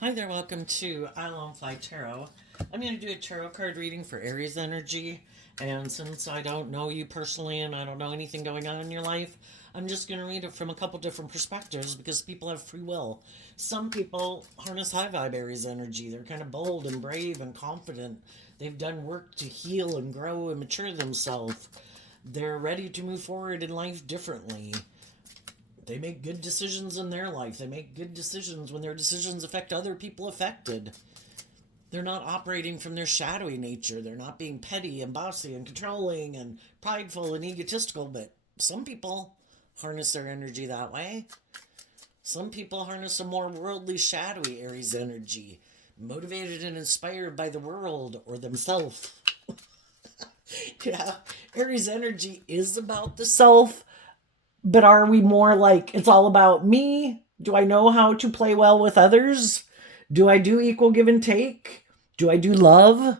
Hi there, welcome to I Lone Fly Tarot. I'm going to do a tarot card reading for Aries energy. And since I don't know you personally and I don't know anything going on in your life, I'm just going to read it from a couple different perspectives because people have free will. Some people harness high vibe Aries energy. They're kind of bold and brave and confident. They've done work to heal and grow and mature themselves. They're ready to move forward in life differently. They make good decisions in their life. They make good decisions when their decisions affect other people affected. They're not operating from their shadowy nature. They're not being petty and bossy and controlling and prideful and egotistical, but some people harness their energy that way. Some people harness a more worldly, shadowy Aries energy, motivated and inspired by the world or themselves. Yeah, Aries energy is about the self, but are we more like it's all about me? Do I know how to play well with others? Do I do equal give and take? Do I do love?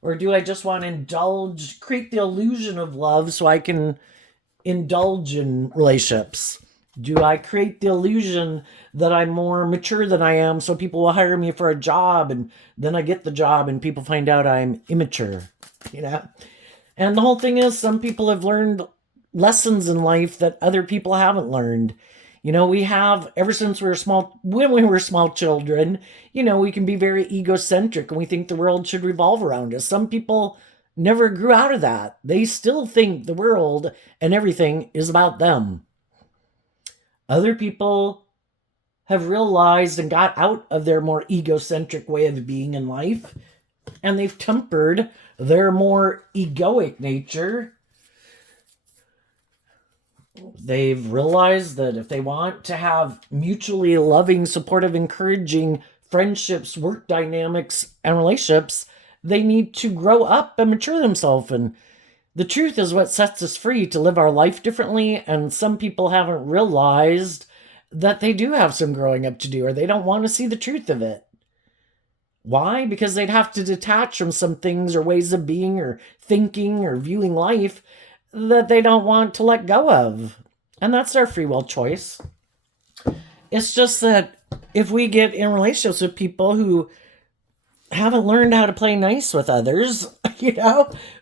Or do I just want to indulge, create the illusion of love so I can indulge in relationships? Do I create the illusion that I'm more mature than I am so people will hire me for a job and then I get the job and people find out I'm immature? You know? And the whole thing is, some people have learned lessons in life that other people haven't learned. We have ever since we were small, when we were small children, we can be very egocentric and we think the world should revolve around us. Some people never grew out of that. They still think the world and everything is about them. Other people have realized and got out of their more egocentric way of being in life and they've tempered their more egoic nature. They've realized that if they want to have mutually loving, supportive, encouraging friendships, work dynamics, and relationships, they need to grow up and mature themselves. And the truth is what sets us free to live our life differently. And some people haven't realized that they do have some growing up to do, or they don't want to see the truth of it. Why? Because they'd have to detach from some things or ways of being or thinking or viewing life that they don't want to let go of. And that's their free will choice. It's just that if we get in relationships with people who haven't learned how to play nice with others,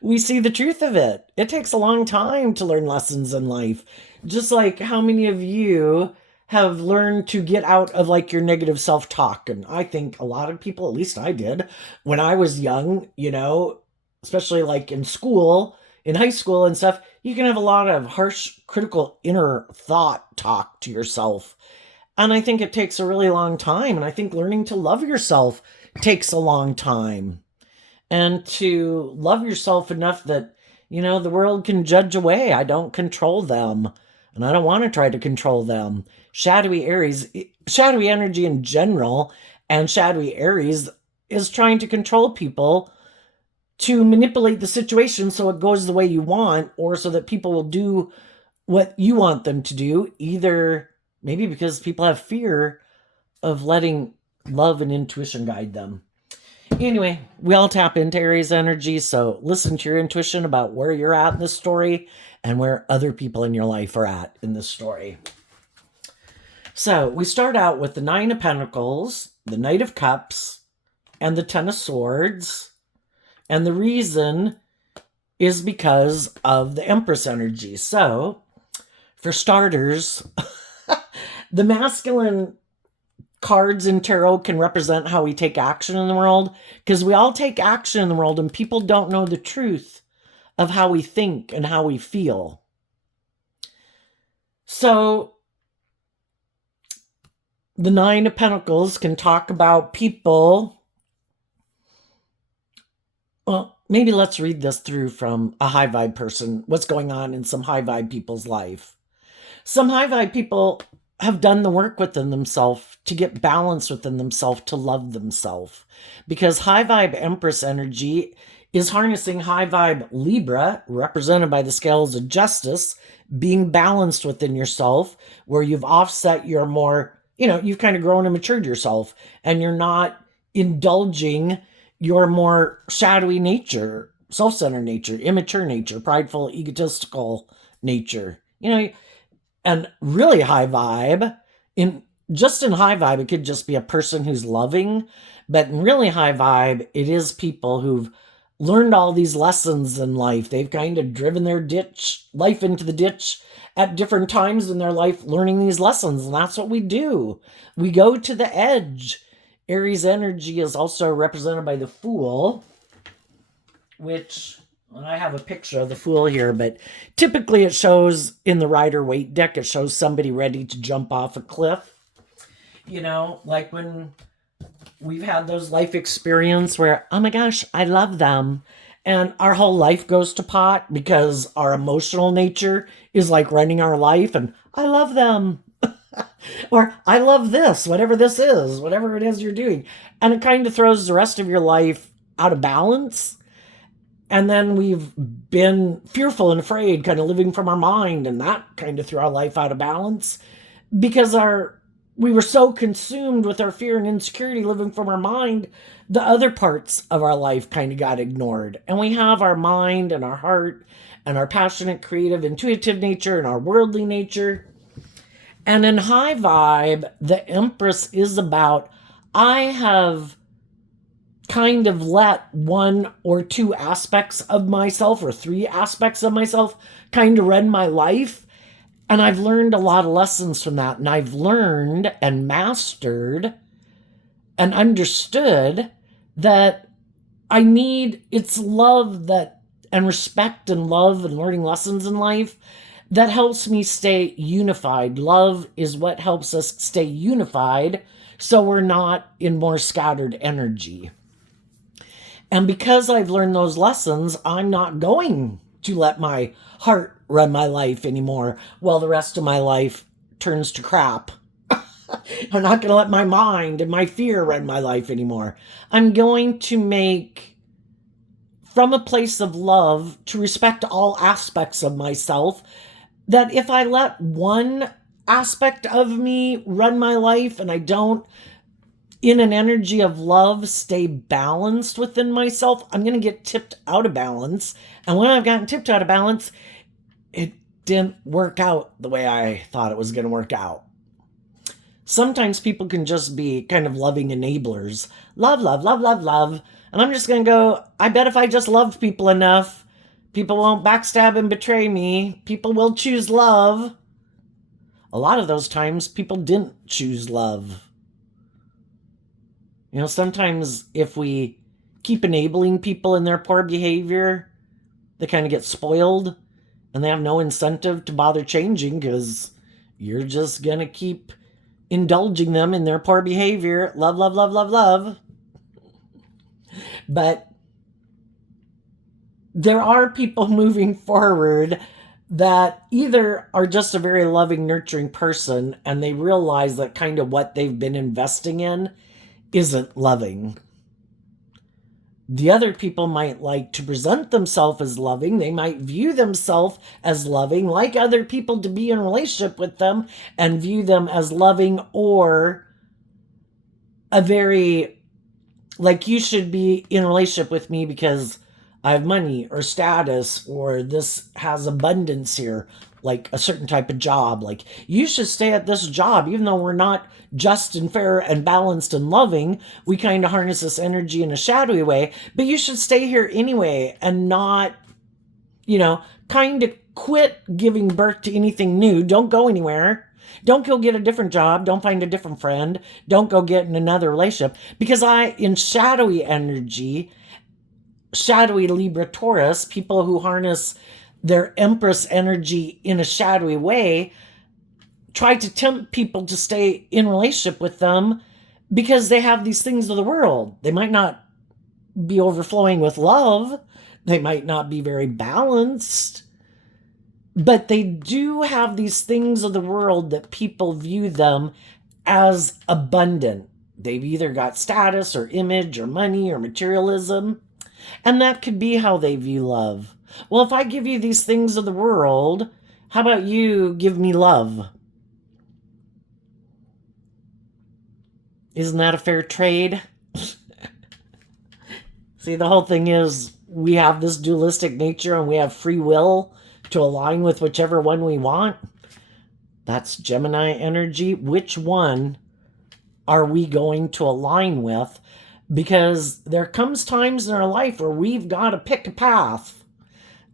we see the truth of it. It takes a long time to learn lessons in life. Just like how many of you have learned to get out of like your negative self-talk. And I think a lot of people, at least I did, when I was young, especially like in school, in high school and stuff, you can have a lot of harsh, critical inner thought talk to yourself. And I think it takes a really long time. And I think learning to love yourself takes a long time. And to love yourself enough that, the world can judge away. I don't control them. And I don't want to try to control them. Shadowy Aries, shadowy energy in general, and shadowy Aries is trying to control people to manipulate the situation so it goes the way you want, or so that people will do what you want them to do, either maybe because people have fear of letting love and intuition guide them. Anyway, we all tap into Aries energy, so listen to your intuition about where you're at in this story and where other people in your life are at in this story. So we start out with the Nine of Pentacles, the Knight of Cups, and the Ten of Swords. And the reason is because of the Empress energy. So, for starters, the masculine cards in tarot can represent how we take action in the world, because we all take action in the world and people don't know the truth of how we think and how we feel. So, the Nine of Pentacles can talk about people. Well, maybe let's read this through from a high vibe person, what's going on in some high vibe people's life. Some high vibe people have done the work within themselves to get balance within themselves, to love themselves. Because high vibe Empress energy is harnessing high vibe Libra, represented by the scales of justice, being balanced within yourself, where you've offset your more, you've kind of grown and matured yourself, and you're not indulging your more shadowy nature, self-centered nature, immature nature, prideful, egotistical nature. And really high vibe, in just in high vibe, it could just be a person who's loving. But in really high vibe, it is people who've learned all these lessons in life. They've kind of driven their life into the ditch at different times in their life, learning these lessons. And that's what we do. We go to the edge. Aries energy is also represented by the Fool, which, and I have a picture of the Fool here, but typically it shows in the Rider-Waite deck, it shows somebody ready to jump off a cliff. Like when we've had those life experience where, oh my gosh, I love them. And our whole life goes to pot because our emotional nature is like running our life, and I love them. Or I love this, whatever this is, whatever it is you're doing. And it kind of throws the rest of your life out of balance. And then we've been fearful and afraid, kind of living from our mind, and that kind of threw our life out of balance because we were so consumed with our fear and insecurity living from our mind, the other parts of our life kind of got ignored. And we have our mind and our heart and our passionate, creative, intuitive nature and our worldly nature. And in high vibe, the Empress is about, I have kind of let one or two aspects of myself or three aspects of myself kind of run my life. And I've learned a lot of lessons from that. And I've learned and mastered and understood that it's love and respect and love and learning lessons in life that helps me stay unified. Love is what helps us stay unified so we're not in more scattered energy. And because I've learned those lessons, I'm not going to let my heart run my life anymore while the rest of my life turns to crap. I'm not going to let my mind and my fear run my life anymore. I'm going to make, from a place of love, to respect all aspects of myself, that if I let one aspect of me run my life and I don't, in an energy of love, stay balanced within myself, I'm going to get tipped out of balance. And when I've gotten tipped out of balance, it didn't work out the way I thought it was going to work out. Sometimes people can just be kind of loving enablers. Love, love, love, love, love. And I'm just going to go, I bet if I just loved people enough, people won't backstab and betray me. People will choose love. A lot of those times, people didn't choose love. Sometimes if we keep enabling people in their poor behavior, they kind of get spoiled and they have no incentive to bother changing because you're just going to keep indulging them in their poor behavior. Love, love, love, love, love. But there are people moving forward that either are just a very loving, nurturing person and they realize that kind of what they've been investing in isn't loving. The other people might like to present themselves as loving. They might view themselves as loving, like other people to be in a relationship with them and view them as loving, or a very, like, you should be in a relationship with me because I have money or status, or this has abundance here, like a certain type of job. Like, you should stay at this job, even though we're not just and fair and balanced and loving. We kind of harness this energy in a shadowy way, but you should stay here anyway and not, kind of quit giving birth to anything new. Don't go anywhere. Don't go get a different job. Don't find a different friend. Don't go get in another relationship. Because in shadowy energy, shadowy Libra Taurus, people who harness their Empress energy in a shadowy way, try to tempt people to stay in relationship with them because they have these things of the world. They might not be overflowing with love. They might not be very balanced. But they do have these things of the world that people view them as abundant. They've either got status or image or money or materialism. And that could be how they view love. Well, if I give you these things of the world, how about you give me love? Isn't that a fair trade? See, the whole thing is we have this dualistic nature and we have free will to align with whichever one we want. That's Gemini energy. Which one are we going to align with? Because there comes times in our life where we've got to pick a path.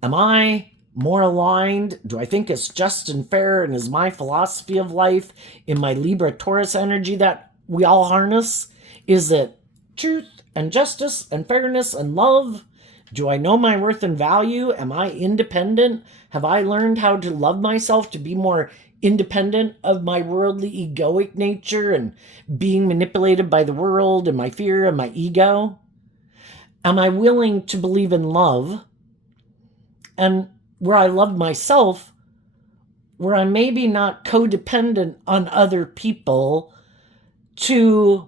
Am I more aligned? Do I think it's just and fair? And is my philosophy of life in my Libra Taurus energy that we all harness? Is it truth and justice and fairness and love? Do I know my worth and value? Am I independent? Have I learned how to love myself to be more independent of my worldly egoic nature and being manipulated by the world and my fear and my ego? Am I willing to believe in love? And where I love myself, where I'm maybe not codependent on other people to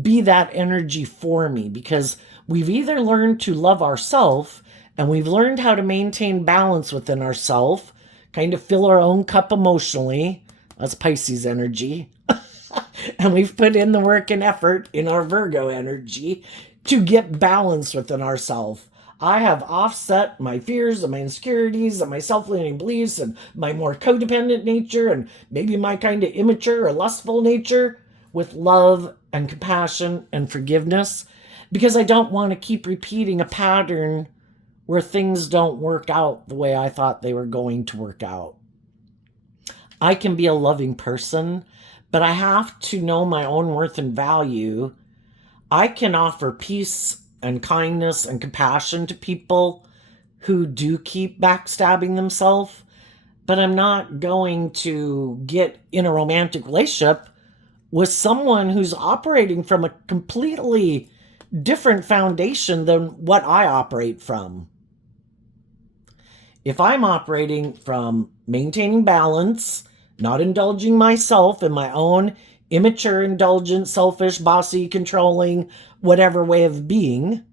be that energy for me, because we've either learned to love ourselves and we've learned how to maintain balance within ourselves, kind of fill our own cup emotionally. That's Pisces energy. And we've put in the work and effort in our Virgo energy to get balance within ourselves. I have offset my fears and my insecurities and my self-limiting beliefs and my more codependent nature and maybe my kind of immature or lustful nature with love and compassion and forgiveness, because I don't want to keep repeating a pattern where things don't work out the way I thought they were going to work out. I can be a loving person, but I have to know my own worth and value. I can offer peace and kindness and compassion to people who do keep backstabbing themselves, but I'm not going to get in a romantic relationship with someone who's operating from a completely different foundation than what I operate from. If I'm operating from maintaining balance, not indulging myself in my own immature, indulgent, selfish, bossy, controlling, whatever way of being,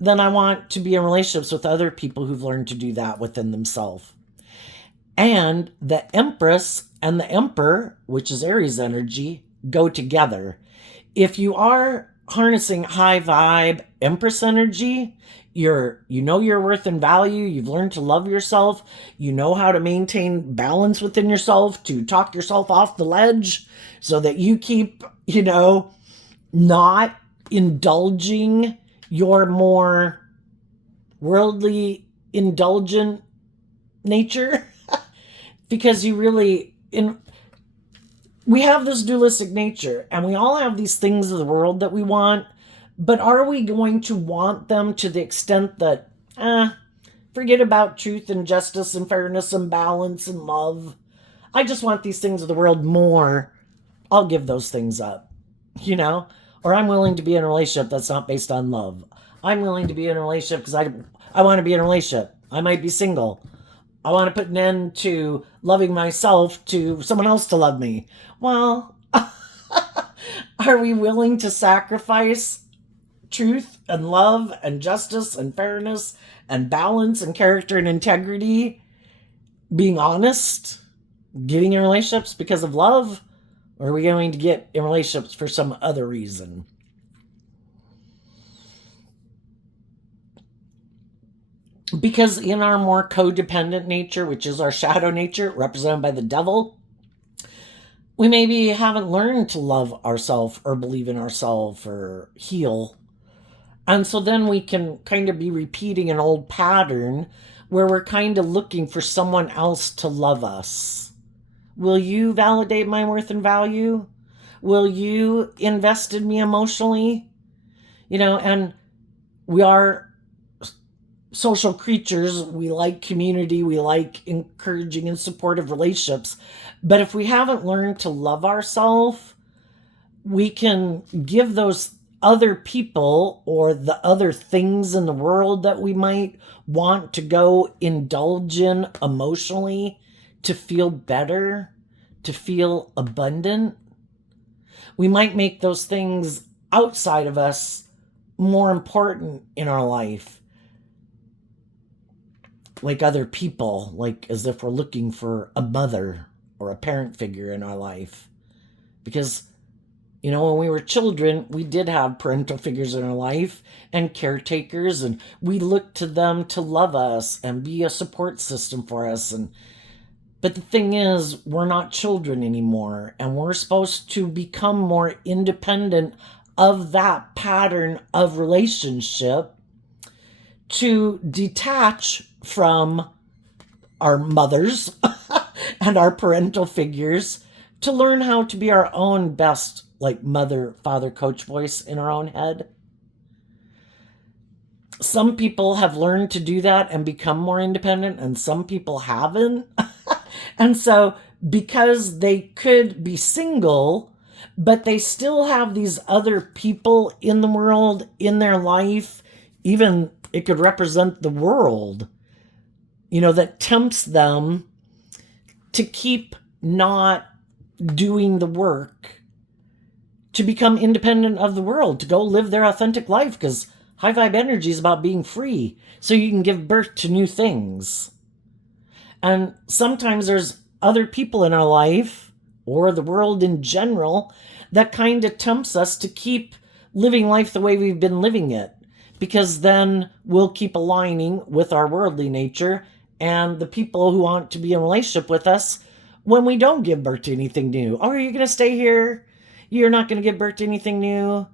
then I want to be in relationships with other people who've learned to do that within themselves. And the Empress and the Emperor, which is Aries energy, go together. If you are harnessing high vibe Empress energy, you know your worth and value, you've learned to love yourself, you know how to maintain balance within yourself, to talk yourself off the ledge so that you keep, not indulging your more worldly indulgent nature. Because we have this dualistic nature and we all have these things of the world that we want, but are we going to want them to the extent that, forget about truth and justice and fairness and balance and love? I just want these things of the world more. I'll give those things up, Or I'm willing to be in a relationship that's not based on love. I'm willing to be in a relationship because I want to be in a relationship. I might be single. I want to put an end to loving myself to someone else to love me. Well, are we willing to sacrifice truth and love and justice and fairness and balance and character and integrity, being honest, getting in relationships because of love? Or are we going to get in relationships for some other reason? Because in our more codependent nature, which is our shadow nature, represented by the devil, we maybe haven't learned to love ourselves or believe in ourselves or heal. And so then we can kind of be repeating an old pattern where we're kind of looking for someone else to love us. Will you validate my worth and value? Will you invest in me emotionally? And we are social creatures. We like community. We like encouraging and supportive relationships. But if we haven't learned to love ourselves, we can give those other people or the other things in the world that we might want to go indulge in emotionally to feel better, to feel abundant. We might make those things outside of us more important in our life. Like other people, like as if we're looking for a mother or a parent figure in our life. Because, when we were children, we did have parental figures in our life and caretakers, and we looked to them to love us and be a support system for us. And But the thing is, we're not children anymore, and we're supposed to become more independent of that pattern of relationship, to detach from our mothers and our parental figures, to learn how to be our own best, like mother, father, coach voice in our own head. Some people have learned to do that and become more independent, and some people haven't. And so, because they could be single, but they still have these other people in the world, in their life, even it could represent the world, that tempts them to keep not doing the work to become independent of the world, to go live their authentic life, because high vibe energy is about being free so you can give birth to new things. And sometimes there's other people in our life, or the world in general, that kind of tempts us to keep living life the way we've been living it, because then we'll keep aligning with our worldly nature and the people who want to be in a relationship with us when we don't give birth to anything new. Oh, are you going to stay here? You're not going to give birth to anything new?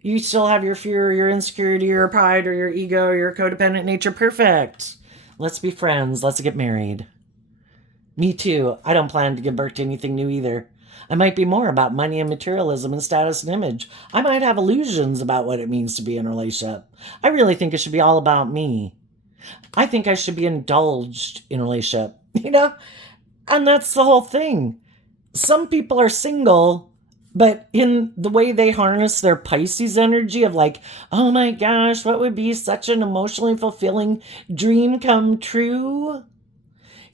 You still have your fear, your insecurity, your pride, or your ego, your codependent nature. Perfect. Let's be friends. Let's get married. Me too. I don't plan to give birth to anything new either. I might be more about money and materialism and status and image. I might have illusions about what it means to be in a relationship. I really think it should be all about me. I think I should be indulged in a relationship, And that's the whole thing. Some people are single, but in the way they harness their Pisces energy of like, oh my gosh, what would be such an emotionally fulfilling dream come true?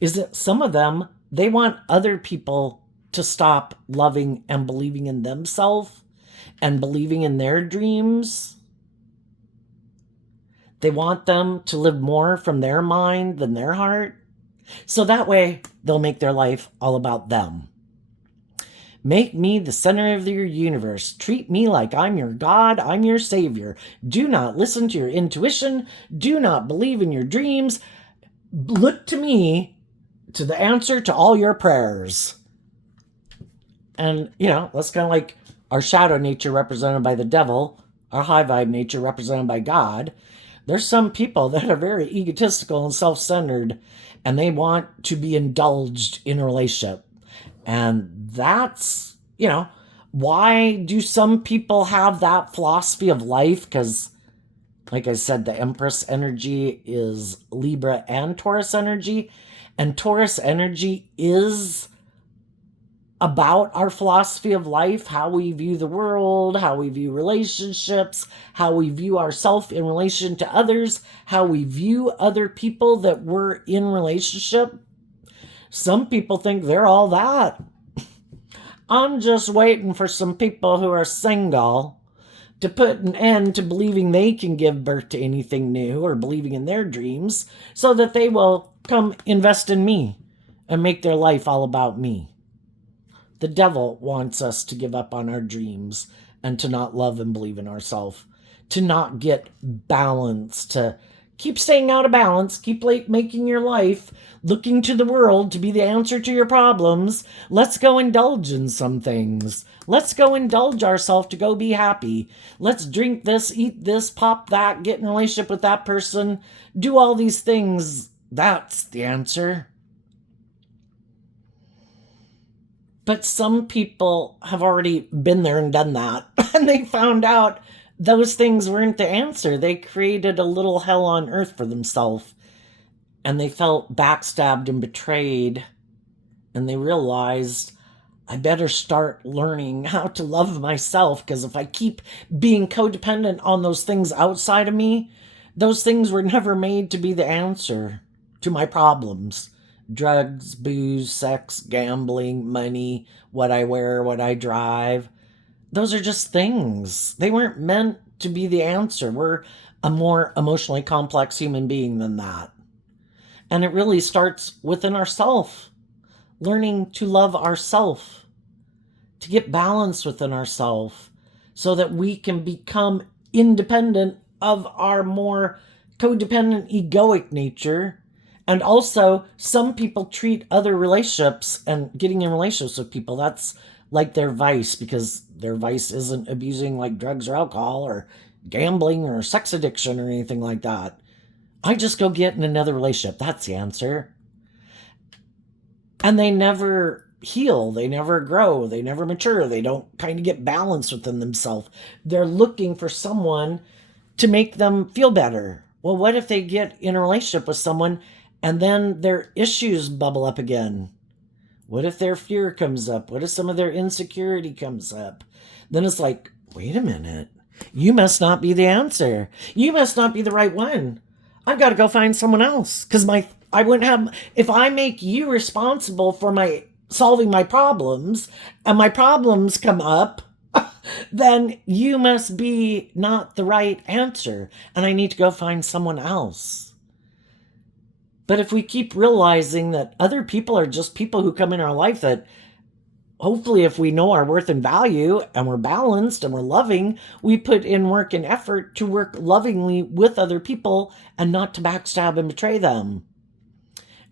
Is that some of them, they want other people to stop loving and believing in themselves and believing in their dreams. They want them to live more from their mind than their heart. So that way, they'll make their life all about them. Make me the center of your universe. Treat me like I'm your God, I'm your savior. Do not listen to your intuition. Do not believe in your dreams. Look to me to the answer to all your prayers. And, that's kind of like our shadow nature represented by the devil, our high vibe nature represented by God. There's some people that are very egotistical and self-centered, and they want to be indulged in a relationship. And that's, why do some people have that philosophy of life? Because, like I said, the Empress energy is Libra and Taurus energy. And Taurus energy is about our philosophy of life, how we view the world, how we view relationships, how we view ourselves in relation to others, how we view other people that we're in relationship. Some people think they're all that. I'm just waiting for some people who are single to put an end to believing they can give birth to anything new or believing in their dreams, so that they will come invest in me and make their life all about me. The devil wants us to give up on our dreams and to not love and believe in ourselves, to not get balance, to keep staying out of balance, keep making your life looking to the world to be the answer to your problems. Let's go indulge in some things. Let's go indulge ourselves to go be happy. Let's drink this, eat this, pop that, get in a relationship with that person, do all these things. That's the answer. But some people have already been there and done that, and they found out those things weren't the answer. They created a little hell on earth for themselves, and they felt backstabbed and betrayed, and they realized, I better start learning how to love myself, because if I keep being codependent on those things outside of me, those things were never made to be the answer to my problems. Drugs, booze, sex, gambling, money, what I wear, what I drive. Those are just things. They weren't meant to be the answer. We're a more emotionally complex human being than that. And it really starts within ourselves, learning to love ourselves, to get balance within ourselves, so that we can become independent of our more codependent egoic nature And also, some people treat other relationships and getting in relationships with people, that's like their vice, because their vice isn't abusing like drugs or alcohol or gambling or sex addiction or anything like that. I just go get in another relationship. That's the answer. And they never heal, they never grow, they never mature, they don't kind of get balance within themselves. They're looking for someone to make them feel better. Well, what if they get in a relationship with someone and then their issues bubble up again? What if their fear comes up? What if some of their insecurity comes up? Then it's like, wait a minute. You must not be the answer. You must not be the right one. I've got to go find someone else, because I wouldn't have, if I make you responsible for my solving my problems and my problems come up, then you must be not the right answer and I need to go find someone else. But if we keep realizing that other people are just people who come in our life, that hopefully if we know our worth and value and we're balanced and we're loving, we put in work and effort to work lovingly with other people and not to backstab and betray them.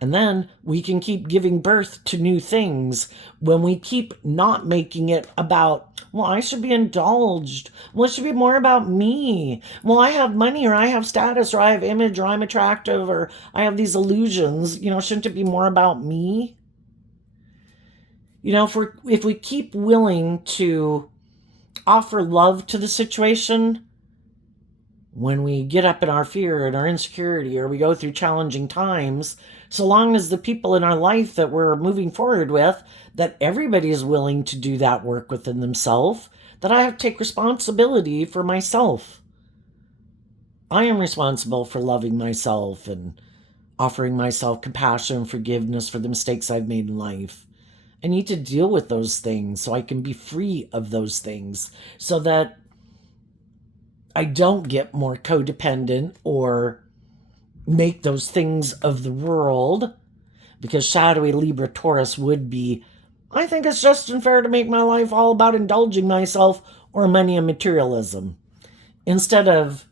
And then we can keep giving birth to new things when we keep not making it about, well, I should be indulged. Well, it should be more about me. Well, I have money, or I have status, or I have image, or I'm attractive, or I have these illusions. Shouldn't it be more about me? If we keep willing to offer love to the situation, when we get up in our fear and our insecurity, or we go through challenging times, so long as the people in our life that we're moving forward with, that everybody is willing to do that work within themselves, that I have to take responsibility for myself. I am responsible for loving myself and offering myself compassion and forgiveness for the mistakes I've made in life. I need to deal with those things so I can be free of those things, so that I don't get more codependent or make those things of the world. Because shadowy Libra Taurus would be, I think it's just unfair to make my life all about indulging myself or money and materialism. Instead of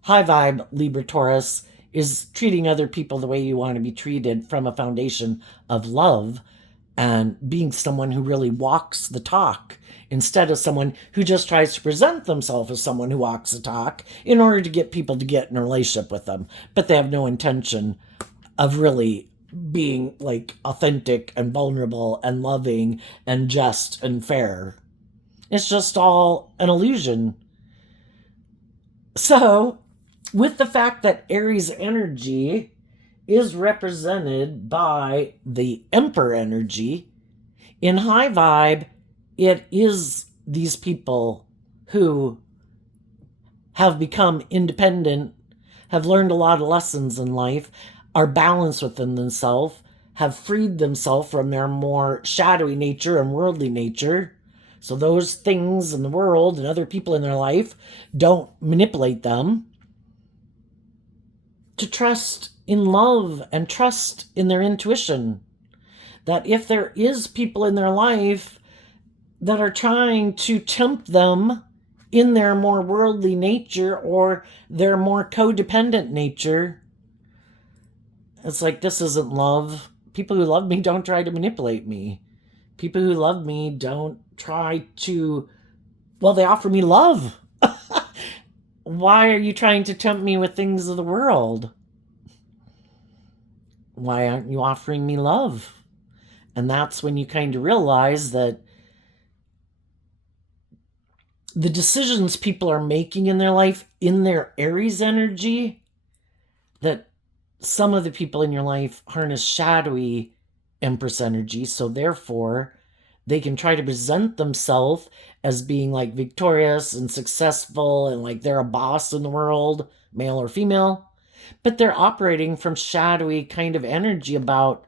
high vibe Libra Taurus is treating other people the way you want to be treated from a foundation of love and being someone who really walks the talk, instead of someone who just tries to present themselves as someone who walks the talk in order to get people to get in a relationship with them, but they have no intention of really being like authentic and vulnerable and loving and just and fair. It's just all an illusion. So, with the fact that Aries energy is represented by the Emperor energy, in high vibe, it is these people who have become independent, have learned a lot of lessons in life, are balanced within themselves, have freed themselves from their more shadowy nature and worldly nature. So those things in the world and other people in their life don't manipulate them. To trust in love and trust in their intuition. That if there is people in their life that are trying to tempt them in their more worldly nature or their more codependent nature, it's like, this isn't love. People who love me don't try to manipulate me. People who love me don't try to, well, they offer me love. Why are you trying to tempt me with things of the world? Why aren't you offering me love? And that's when you kind of realize that the decisions people are making in their life, in their Aries energy, that some of the people in your life harness shadowy Empress energy, so therefore they can try to present themselves as being like victorious and successful and like they're a boss in the world, male or female, but they're operating from shadowy kind of energy about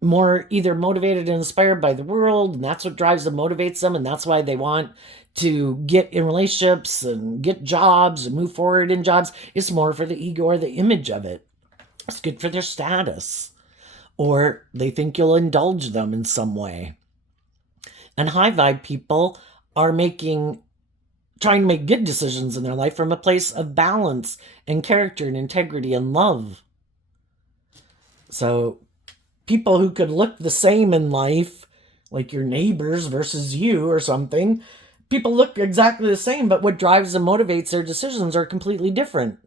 more either motivated and inspired by the world, and that's what drives them, motivates them, and that's why they want to get in relationships and get jobs and move forward in jobs. It's more for the ego or the image of it. It's good for their status. Or they think you'll indulge them in some way. And high vibe people are trying to make good decisions in their life from a place of balance and character and integrity and love. So people who could look the same in life, like your neighbors versus you or something, people look exactly the same, but what drives and motivates their decisions are completely different.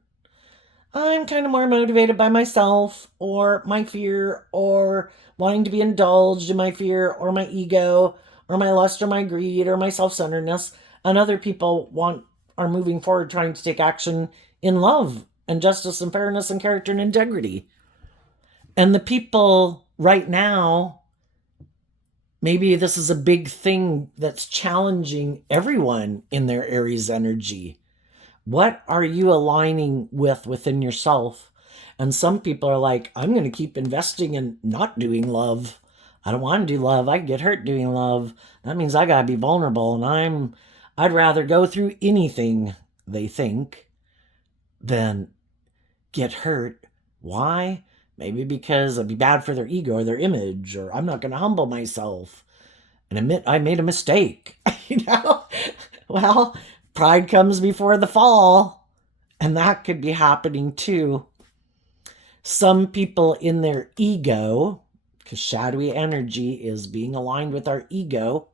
I'm kind of more motivated by myself or my fear or wanting to be indulged in my fear or my ego or my lust or my greed or my self-centeredness. And other people are moving forward trying to take action in love and justice and fairness and character and integrity. And the people right now, maybe this is a big thing that's challenging everyone in their Aries energy. What are you aligning with within yourself? And some people are like, I'm going to keep investing in not doing love. I don't want to do love. I get hurt doing love. That means I got to be vulnerable. And I'd rather go through anything, they think, than get hurt. Why? Maybe because it'd be bad for their ego or their image, or I'm not going to humble myself and admit I made a mistake. you know? Well, pride comes before the fall, and that could be happening too. Some people in their ego, because shadowy energy is being aligned with our ego,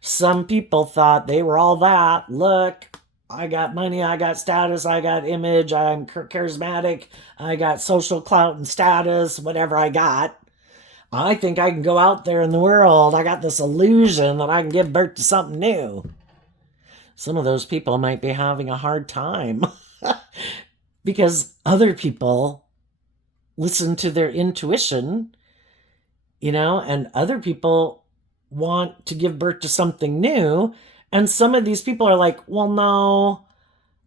some people thought they were all that. Look, I got money, I got status, I got image, I'm charismatic, I got social clout and status, whatever I got. I think I can go out there in the world. I got this illusion that I can give birth to something new. Some of those people might be having a hard time because other people listen to their intuition, and other people want to give birth to something new. And some of these people are like, well, no,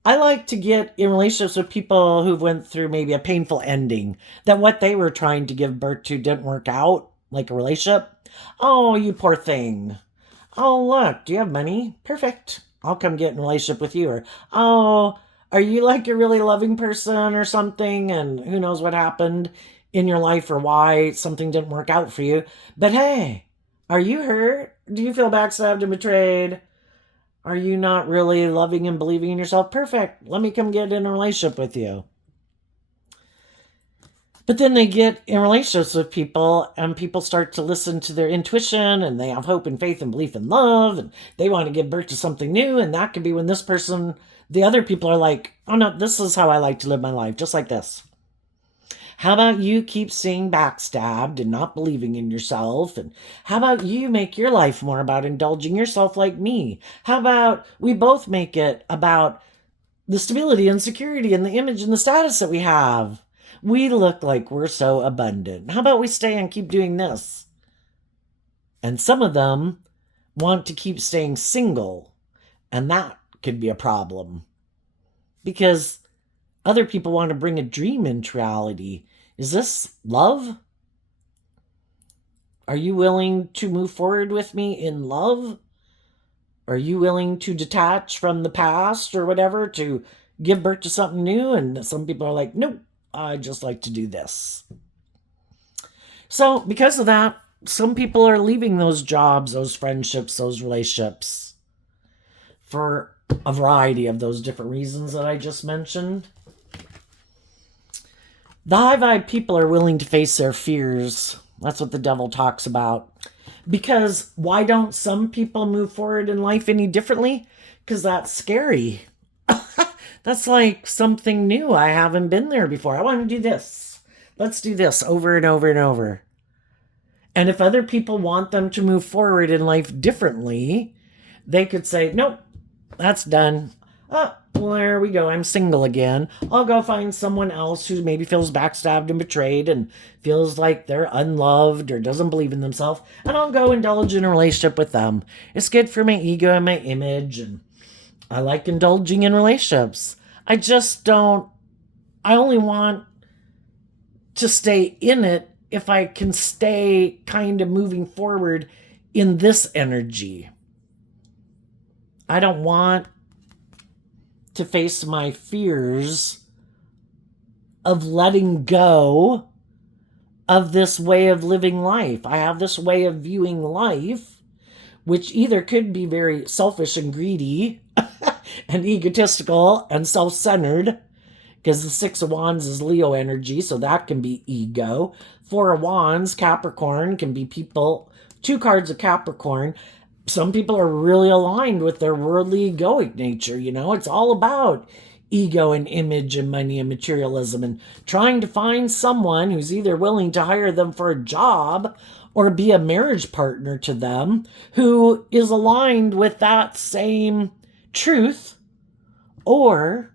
I like to get in relationships with people who've went through maybe a painful ending, that what they were trying to give birth to didn't work out, like a relationship. Oh, you poor thing. Oh, look, do you have money? Perfect. I'll come get in a relationship with you. Or, oh, are you like a really loving person or something? And who knows what happened in your life or why something didn't work out for you. But hey, are you hurt? Do you feel backstabbed and betrayed? Are you not really loving and believing in yourself? Perfect. Let me come get in a relationship with you. But then they get in relationships with people and people start to listen to their intuition and they have hope and faith and belief and love and they want to give birth to something new. And that could be when this person, the other people are like, oh no, this is how I like to live my life, just like this. How about you keep seeing backstabbed and not believing in yourself? And how about you make your life more about indulging yourself like me? How about we both make it about the stability and security and the image and the status that we have? We look like we're so abundant. How about we stay and keep doing this? And some of them want to keep staying single, and that could be a problem because other people want to bring a dream into reality. Is this love? Are you willing to move forward with me in love? Are you willing to detach from the past or whatever to give birth to something new? And some people are like, nope, I just like to do this. So because of that, some people are leaving those jobs, those friendships, those relationships for a variety of those different reasons that I just mentioned. The high vibe people are willing to face their fears. That's what the devil talks about. Because why don't some people move forward in life any differently? Because that's scary. That's like something new. I haven't been there before. I want to do this. Let's do this over and over and over. And if other people want them to move forward in life differently, they could say, nope, that's done. Oh, well, there we go. I'm single again. I'll go find someone else who maybe feels backstabbed and betrayed and feels like they're unloved or doesn't believe in themselves. And I'll go indulge in a relationship with them. It's good for my ego and my image. And I like indulging in relationships. I only want to stay in it if I can stay kind of moving forward in this energy. I don't want to face my fears of letting go of this way of living life. I have this way of viewing life, which either could be very selfish and greedy and egotistical and self-centered, because the Six of Wands is Leo energy, so that can be ego. Four of Wands, Capricorn, can be people. Two cards of Capricorn. Some people are really aligned with their worldly egoic nature. It's all about ego and image and money and materialism, and trying to find someone who's either willing to hire them for a job or be a marriage partner to them who is aligned with that same truth. Or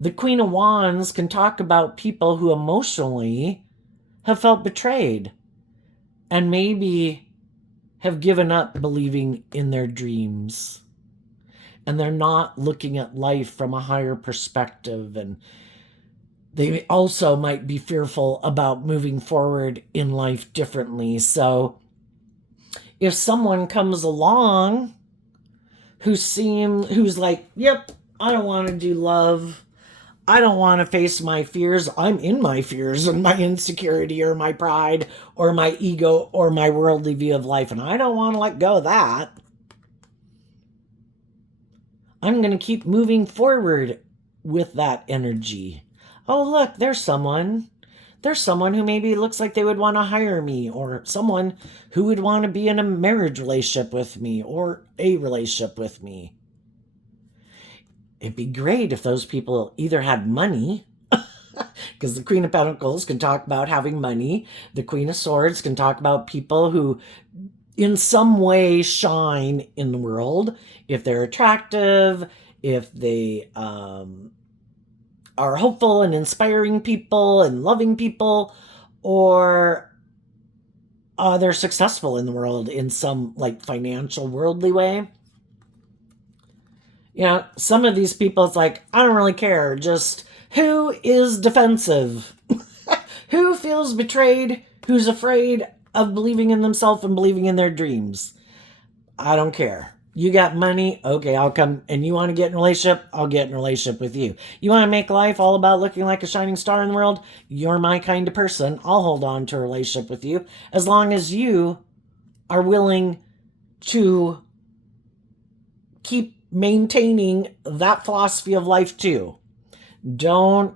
the Queen of Wands can talk about people who emotionally have felt betrayed and maybe have given up believing in their dreams. And they're not looking at life from a higher perspective. And they also might be fearful about moving forward in life differently. So if someone comes along who's like, yep, I don't want to do love, I don't want to face my fears, I'm in my fears and my insecurity or my pride or my ego or my worldly view of life, and I don't want to let go of that, I'm going to keep moving forward with that energy. Oh, look, there's someone. There's someone who maybe looks like they would want to hire me, or someone who would want to be in a marriage relationship with me or a relationship with me. It'd be great if those people either had money, because the Queen of Pentacles can talk about having money. The Queen of Swords can talk about people who in some way shine in the world. If they're attractive, if they are hopeful and inspiring people and loving people, or they're successful in the world in some like financial worldly way. Some of these people, it's like, I don't really care. Just who is defensive? Who feels betrayed? Who's afraid of believing in themselves and believing in their dreams? I don't care. You got money? Okay, I'll come. And you want to get in a relationship? I'll get in a relationship with you. You want to make life all about looking like a shining star in the world? You're my kind of person. I'll hold on to a relationship with you as long as you are willing to keep maintaining that philosophy of life too. Don't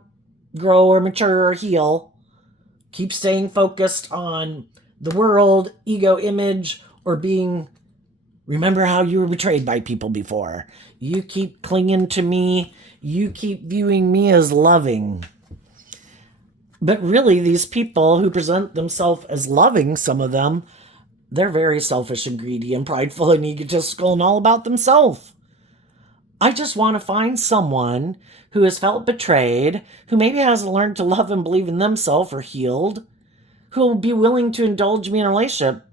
grow or mature or heal. Keep staying focused on the world, ego, image, or being, remember how you were betrayed by people before. You keep clinging to me. You keep viewing me as loving. But really, these people who present themselves as loving, some of them, they're very selfish and greedy and prideful and egotistical and all about themselves. I just want to find someone who has felt betrayed, who maybe hasn't learned to love and believe in themselves or healed, who will be willing to indulge me in a relationship.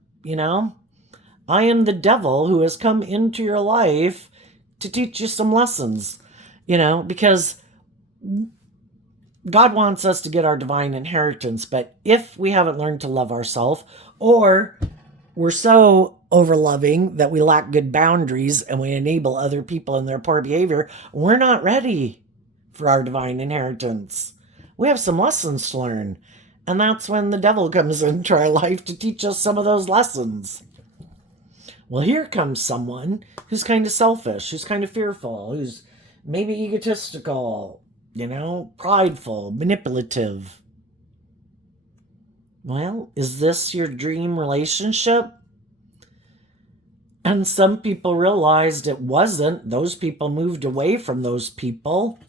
I am the devil who has come into your life to teach you some lessons, because God wants us to get our divine inheritance. But if we haven't learned to love ourselves, or we're so overloving that we lack good boundaries and we enable other people in their poor behavior, we're not ready for our divine inheritance. We have some lessons to learn. And that's when the devil comes into our life to teach us some of those lessons. Well, here comes someone who's kind of selfish, who's kind of fearful, who's maybe egotistical, prideful, manipulative. Well, is this your dream relationship? And some people realized it wasn't. Those people moved away from those people.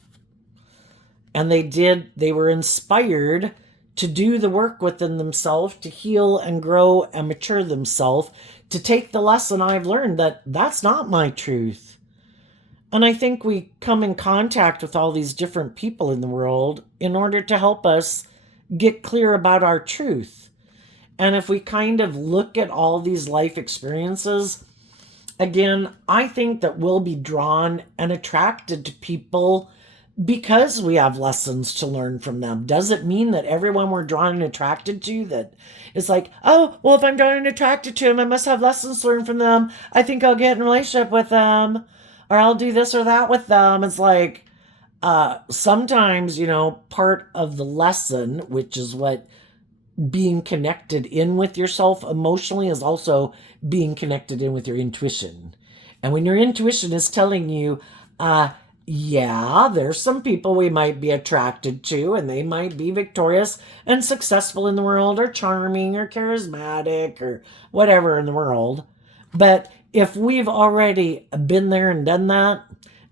And they were inspired to do the work within themselves, to heal and grow and mature themselves, to take the lesson I've learned that that's not my truth. And I think we come in contact with all these different people in the world in order to help us get clear about our truth. And if we kind of look at all these life experiences, again, I think that we'll be drawn and attracted to people because we have lessons to learn from them. Does it mean that everyone we're drawn and attracted to, that it's like, oh, well, if I'm drawn and attracted to them, I must have lessons to learn from them. I think I'll get in a relationship with them, or I'll do this or that with them. It's like, sometimes, part of the lesson, which is what being connected in with yourself emotionally, is also being connected in with your intuition. And when your intuition is telling you, Yeah, there's some people we might be attracted to, and they might be victorious and successful in the world, or charming, or charismatic, or whatever in the world. But if we've already been there and done that,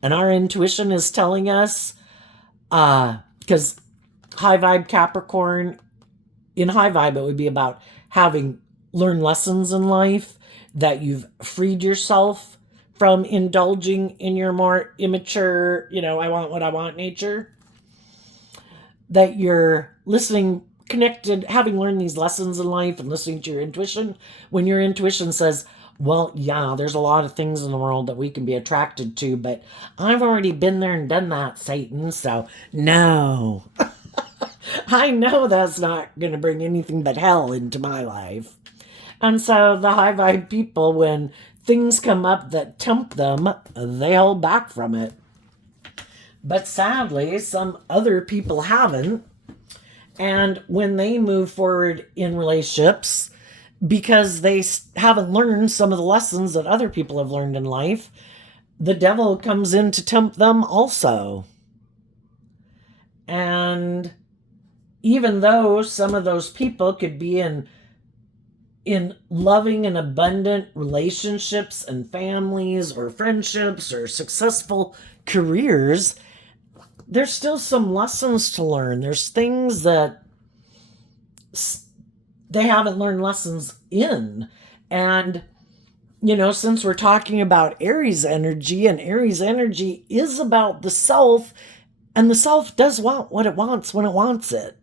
and our intuition is telling us, because high vibe Capricorn, in high vibe, it would be about having learned lessons in life, that you've freed yourself from indulging in your more immature, I want what I want nature, that you're listening, connected, having learned these lessons in life and listening to your intuition. When your intuition says, well, yeah, there's a lot of things in the world that we can be attracted to, but I've already been there and done that, Satan, so no. I know that's not going to bring anything but hell into my life. And so the high vibe people, when things come up that tempt them, they hold back from it. But sadly, some other people haven't. And when they move forward in relationships, because they haven't learned some of the lessons that other people have learned in life, the devil comes in to tempt them also. And even though some of those people could be in loving and abundant relationships and families or friendships or successful careers, there's still some lessons to learn. There's things that they haven't learned lessons in. And, since we're talking about Aries energy, and Aries energy is about the self, and the self does want what it wants when it wants it.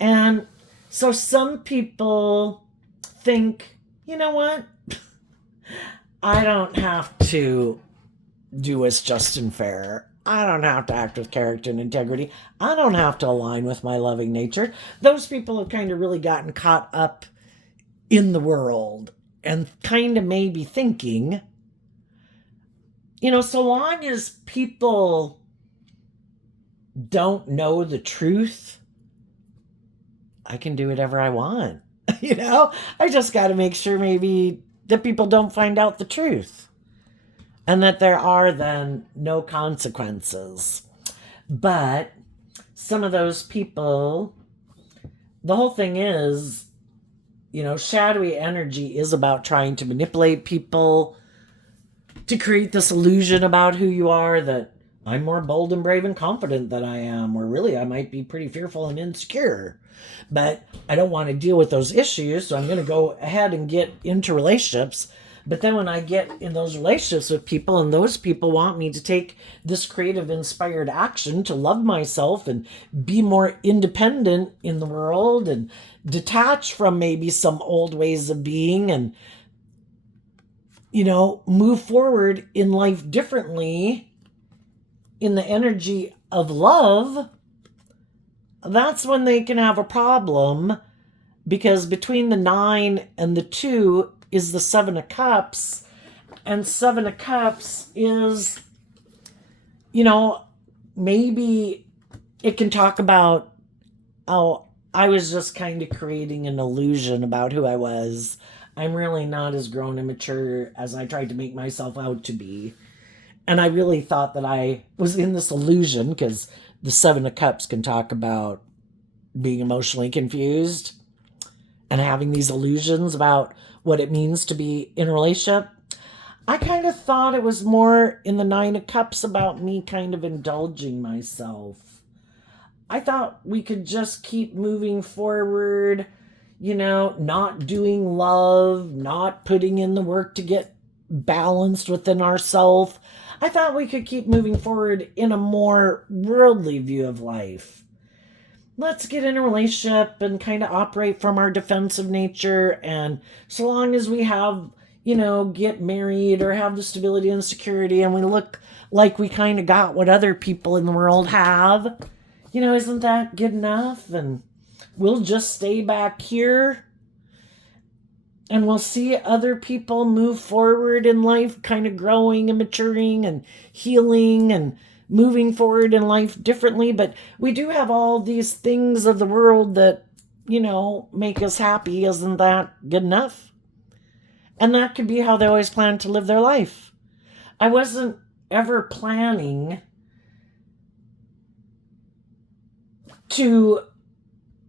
And so some people think, you know what? I don't have to do what's just and fair. I don't have to act with character and integrity. I don't have to align with my loving nature. Those people have kind of really gotten caught up in the world and kind of maybe thinking, so long as people don't know the truth, I can do whatever I want. I just got to make sure maybe that people don't find out the truth, and that there are then no consequences. But some of those people, the whole thing is, shadowy energy is about trying to manipulate people to create this illusion about who you are, that I'm more bold and brave and confident than I am, or really I might be pretty fearful and insecure. But I don't want to deal with those issues, so I'm going to go ahead and get into relationships. But then when I get in those relationships with people, and those people want me to take this creative, inspired action to love myself and be more independent in the world and detach from maybe some old ways of being, and, move forward in life differently in the energy of love, that's when they can have a problem, because between the 9 and the 2 is the 7 of Cups, and 7 of Cups is, maybe it can talk about, oh, I was just kind of creating an illusion about who I was. I'm really not as grown and mature as I tried to make myself out to be. And I really thought that I was in this illusion, because the 7 of Cups can talk about being emotionally confused and having these illusions about what it means to be in a relationship. I kind of thought it was more in the 9 of Cups about me kind of indulging myself. I thought we could just keep moving forward, not doing love, not putting in the work to get balanced within ourselves. I thought we could keep moving forward in a more worldly view of life. Let's get in a relationship and kind of operate from our defensive nature. And so long as we have, get married or have the stability and security, and we look like we kind of got what other people in the world have, isn't that good enough? And we'll just stay back here, and we'll see other people move forward in life, kind of growing and maturing and healing and moving forward in life differently. But we do have all these things of the world that, make us happy. Isn't that good enough? And that could be how they always plan to live their life. I wasn't ever planning to,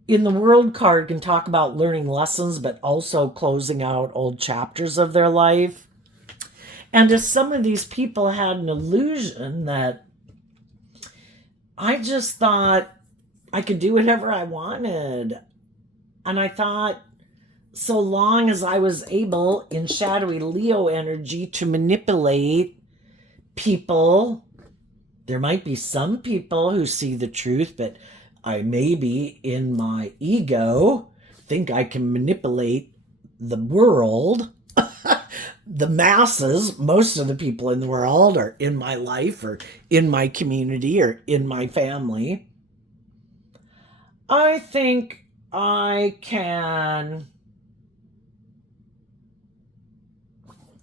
in the world card, can talk about learning lessons, but also closing out old chapters of their life. And if some of these people had an illusion that I just thought I could do whatever I wanted. And I thought, so long as I was able in shadowy Leo energy to manipulate people, there might be some people who see the truth, but I maybe in my ego think I can manipulate the world. The masses, most of the people in the world are in my life or in my community or in my family. I think I can.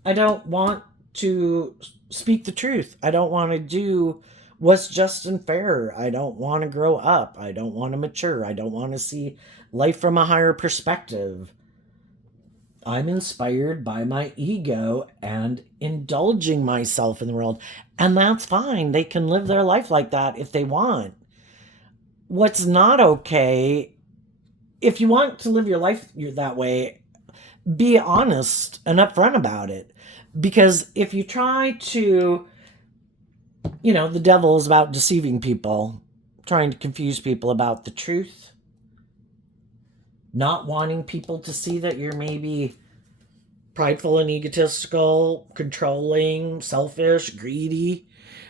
I don't want to speak the truth. I don't want to do what's just and fair. I don't want to grow up. I don't want to mature. I don't want to see life from a higher perspective. I'm inspired by my ego and indulging myself in the world. And that's fine. They can live their life like that if they want. What's not okay, if you want to live your life that way, be honest and upfront about it. Because if you try to, the devil is about deceiving people, trying to confuse people about the truth, not wanting people to see that you're maybe prideful and egotistical, controlling, selfish, greedy,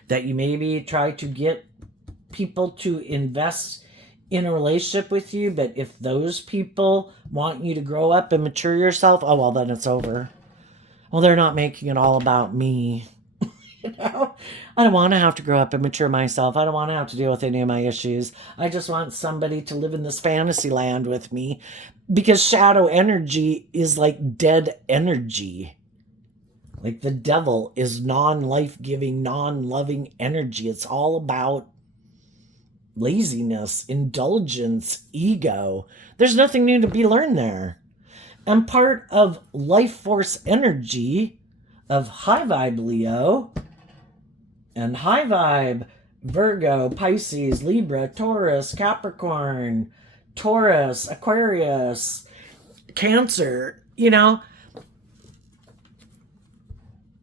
that you maybe try to get people to invest in a relationship with you, but if those people want you to grow up and mature yourself, oh, well, then it's over. Well, they're not making it all about me. I don't want to have to grow up and mature myself. I don't want to have to deal with any of my issues. I just want somebody to live in this fantasy land with me, because shadow energy is like dead energy. Like the devil is non-life-giving, non-loving energy. It's all about laziness, indulgence, ego. There's nothing new to be learned there. And part of life force energy of high vibe Leo and high vibe Virgo, Pisces, Libra, Taurus, Capricorn, Taurus, Aquarius, Cancer,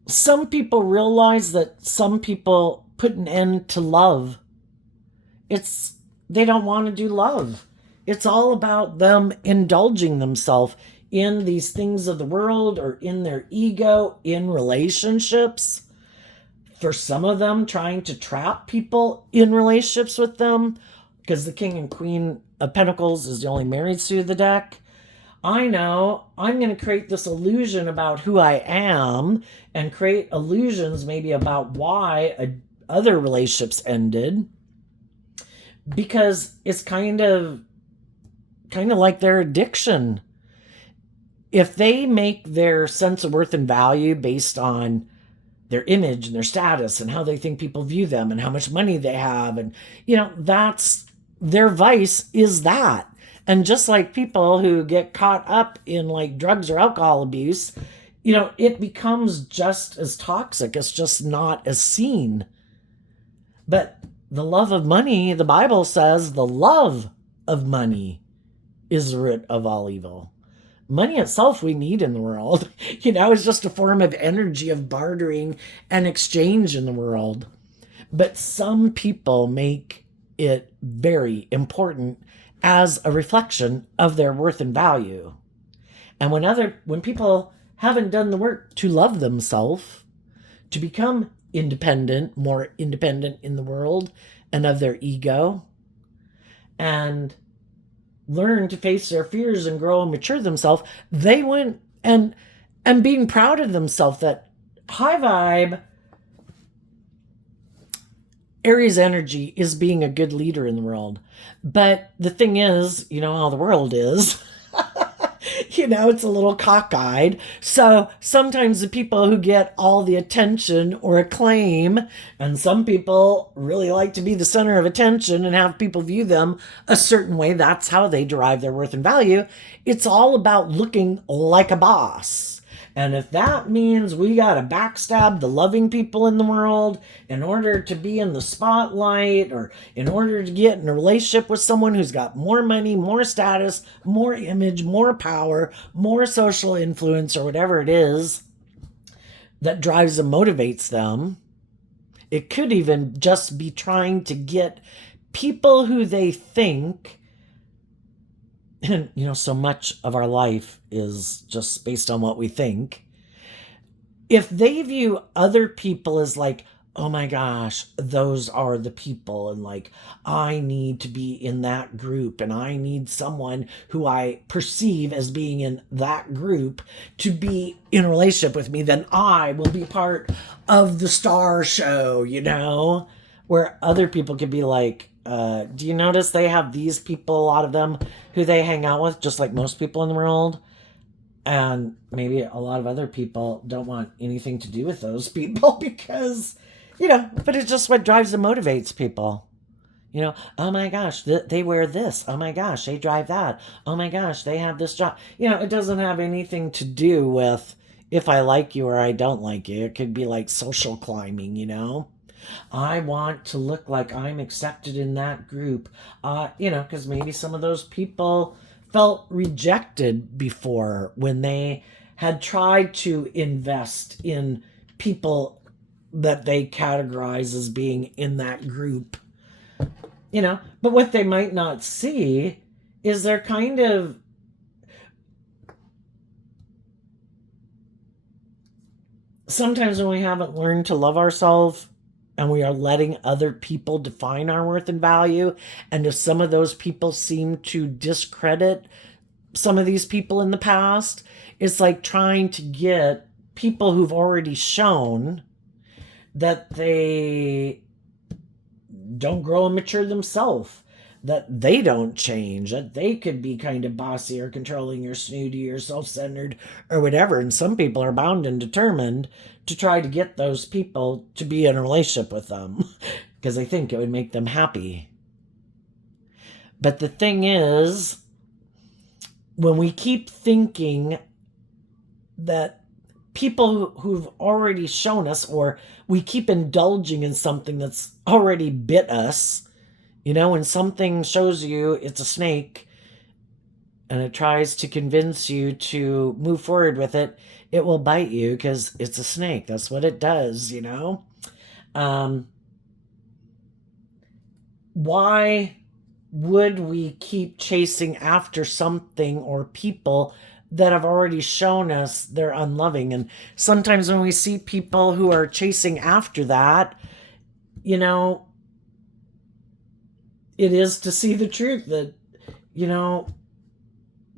some people realize that some people put an end to love. They don't want to do love. It's all about them indulging themselves in these things of the world or in their ego, in relationships. For some of them, trying to trap people in relationships with them, because the King and Queen of Pentacles is the only married suit of the deck. I know I'm going to create this illusion about who I am and create illusions maybe about why other relationships ended, because it's kind of like their addiction. If they make their sense of worth and value based on their image and their status and how they think people view them and how much money they have, and that's their vice, is that. And just like people who get caught up in like drugs or alcohol abuse, it becomes just as toxic. It's just not as seen. But the love of money, the Bible says the love of money is the root of all evil. Money itself we need in the world. It's just a form of energy of bartering and exchange in the world. But some people make it very important as a reflection of their worth and value. And when people haven't done the work to love themselves, to become independent, more independent in the world and of their ego, and learn to face their fears and grow and mature themselves, they went and being proud of themselves. That high vibe Aries energy is being a good leader in the world. But the thing is, how the world is. It's a little cockeyed. So sometimes the people who get all the attention or acclaim, and some people really like to be the center of attention and have people view them a certain way, that's how they derive their worth and value. It's all about looking like a boss And if that means we got to backstab the loving people in the world in order to be in the spotlight, or in order to get in a relationship with someone who's got more money, more status, more image, more power, more social influence, or whatever it is that drives and motivates them, it could even just be trying to get people who they think, and so much of our life is just based on what we think. If they view other people as like, oh my gosh, those are the people, and like, I need to be in that group, and I need someone who I perceive as being in that group to be in a relationship with me, then I will be part of the star show, where other people could be like, do you notice they have these people, a lot of them, who they hang out with, just like most people in the world? And maybe a lot of other people don't want anything to do with those people because, but it's just what drives and motivates people. Oh my gosh, they wear this. Oh my gosh, they drive that. Oh my gosh, they have this job. It doesn't have anything to do with if I like you or I don't like you. It could be like social climbing, I want to look like I'm accepted in that group, because maybe some of those people felt rejected before when they had tried to invest in people that they categorize as being in that group. But what they might not see is they're kind of sometimes when we haven't learned to love ourselves and we are letting other people define our worth and value, and if some of those people seem to discredit some of these people in the past, it's like trying to get people who've already shown that they don't grow and mature themselves, that they don't change, that they could be kind of bossy or controlling or snooty or self-centered or whatever. And some people are bound and determined to try to get those people to be in a relationship with them because they think it would make them happy. But the thing is, when we keep thinking that people who've already shown us, or we keep indulging in something that's already bit us, when something shows you it's a snake and it tries to convince you to move forward with it, it will bite you because it's a snake. That's what it does, Why would we keep chasing after something or people that have already shown us they're unloving? And sometimes when we see people who are chasing after that, it is to see the truth that,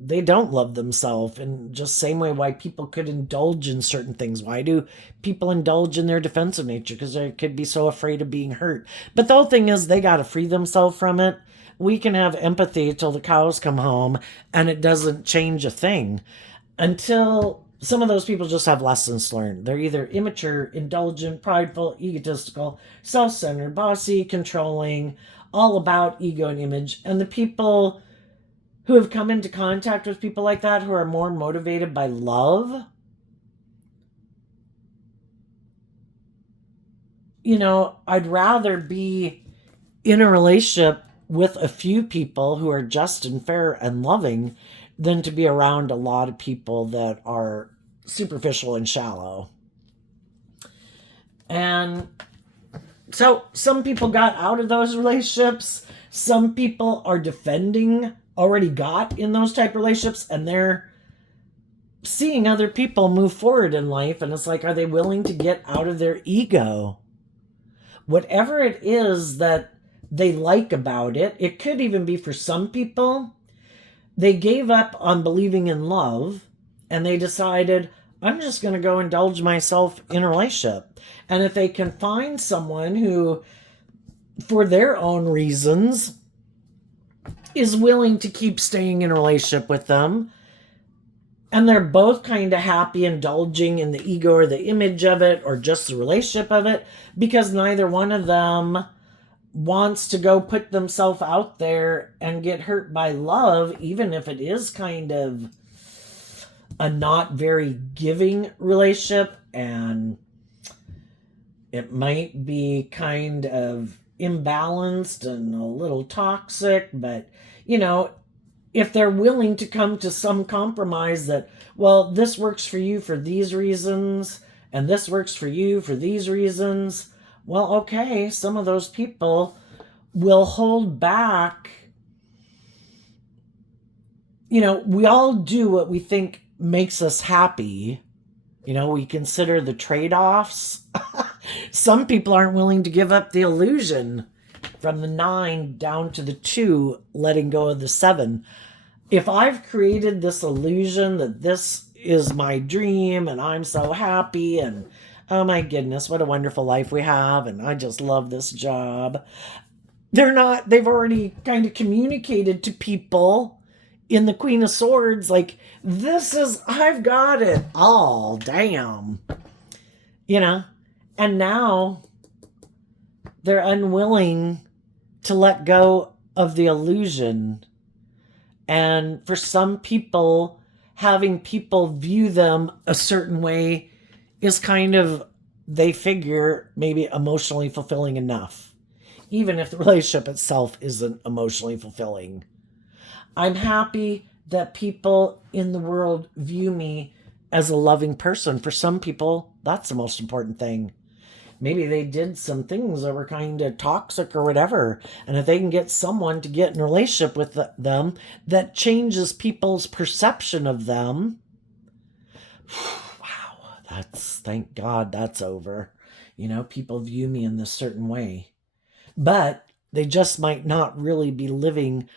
they don't love themselves. And just same way why people could indulge in certain things. Why do people indulge in their defensive nature? Because they could be so afraid of being hurt. But the whole thing is they got to free themselves from it. We can have empathy till the cows come home and it doesn't change a thing until some of those people just have lessons learned. They're either immature, indulgent, prideful, egotistical, self-centered, bossy, controlling, all about ego and image. And the people who have come into contact with people like that, who are more motivated by love, I'd rather be in a relationship with a few people who are just and fair and loving than to be around a lot of people that are superficial and shallow. And so some people got out of those relationships. Some people are already got in those type of relationships, and they're seeing other people move forward in life. And it's like, are they willing to get out of their ego? Whatever it is that they like about it, it could even be for some people, they gave up on believing in love and they decided, I'm just going to go indulge myself in a relationship. And if they can find someone who, for their own reasons, is willing to keep staying in a relationship with them, and they're both kind of happy indulging in the ego or the image of it or just the relationship of it, because neither one of them wants to go put themselves out there and get hurt by love, even if it is kind of a not very giving relationship, and it might be kind of imbalanced and a little toxic, but you know, if they're willing to come to some compromise that, well, this works for you for these reasons, and this works for you for these reasons, well, okay, some of those people will hold back. You know, we all do what we think makes us happy. You know, we consider the trade offs. Some people aren't willing to give up the illusion from the 9 down to the 2, letting go of the 7. If I've created this illusion that this is my dream and I'm so happy and oh my goodness, what a wonderful life we have and I just love this job. They've already kind of communicated to people in the Queen of Swords, like, I've got it all, damn. You know? And now they're unwilling to let go of the illusion. And for some people, having people view them a certain way is kind of, they figure, maybe emotionally fulfilling enough, even if the relationship itself isn't emotionally fulfilling. I'm happy that people in the world view me as a loving person. For some people, that's the most important thing. Maybe they did some things that were kind of toxic or whatever. And if they can get someone to get in a relationship with them that changes people's perception of them, wow, thank God that's over. You know, people view me in this certain way. But they just might not really be living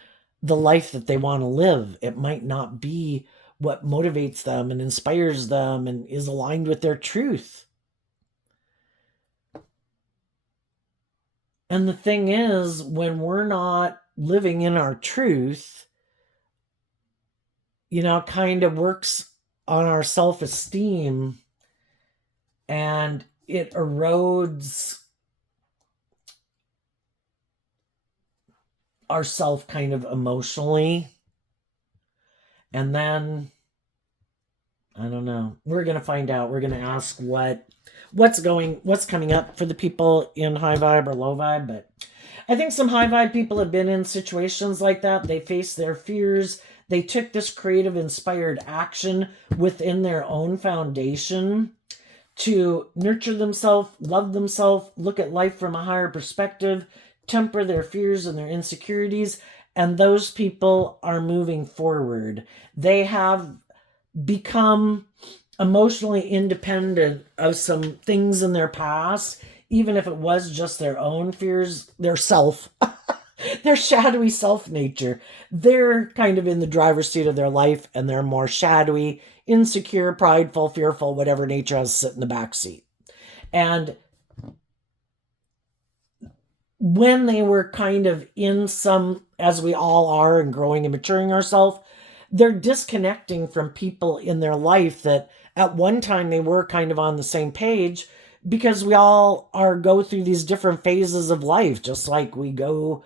the life that they want to live. It might not be what motivates them and inspires them and is aligned with their truth. And the thing is, when we're not living in our truth, you know, kind of works on our self esteem and it erodes ourself kind of emotionally. And then I don't know. We're gonna find out. We're gonna ask what's coming up for the people in high vibe or low vibe. But I think some high vibe people have been in situations like that. They faced their fears. They took this creative, inspired action within their own foundation to nurture themselves, love themselves, look at life from a higher perspective, temper their fears and their insecurities. And those people are moving forward. They have become emotionally independent of some things in their past, even if it was just their own fears, their self, their shadowy self nature. They're kind of in the driver's seat of their life and they're more shadowy, insecure, prideful, fearful, whatever nature has sit in the back seat. And when they were kind of in some, as we all are, and growing and maturing ourselves, they're disconnecting from people in their life that at one time they were kind of on the same page, because we all go through these different phases of life, just like we go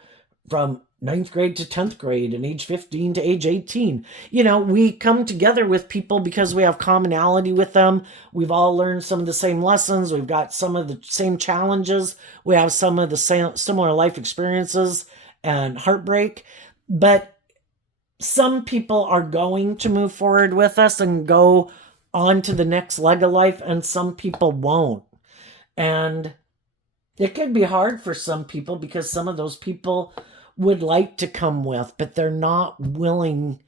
from 9th grade to 10th grade and age 15 to age 18. You know, we come together with people because we have commonality with them. We've all learned some of the same lessons. We've got some of the same challenges. We have some of the same similar life experiences and heartbreak. But some people are going to move forward with us and go on to the next leg of life, and some people won't. And it could be hard for some people because some of those people would like to come with, but they're not willing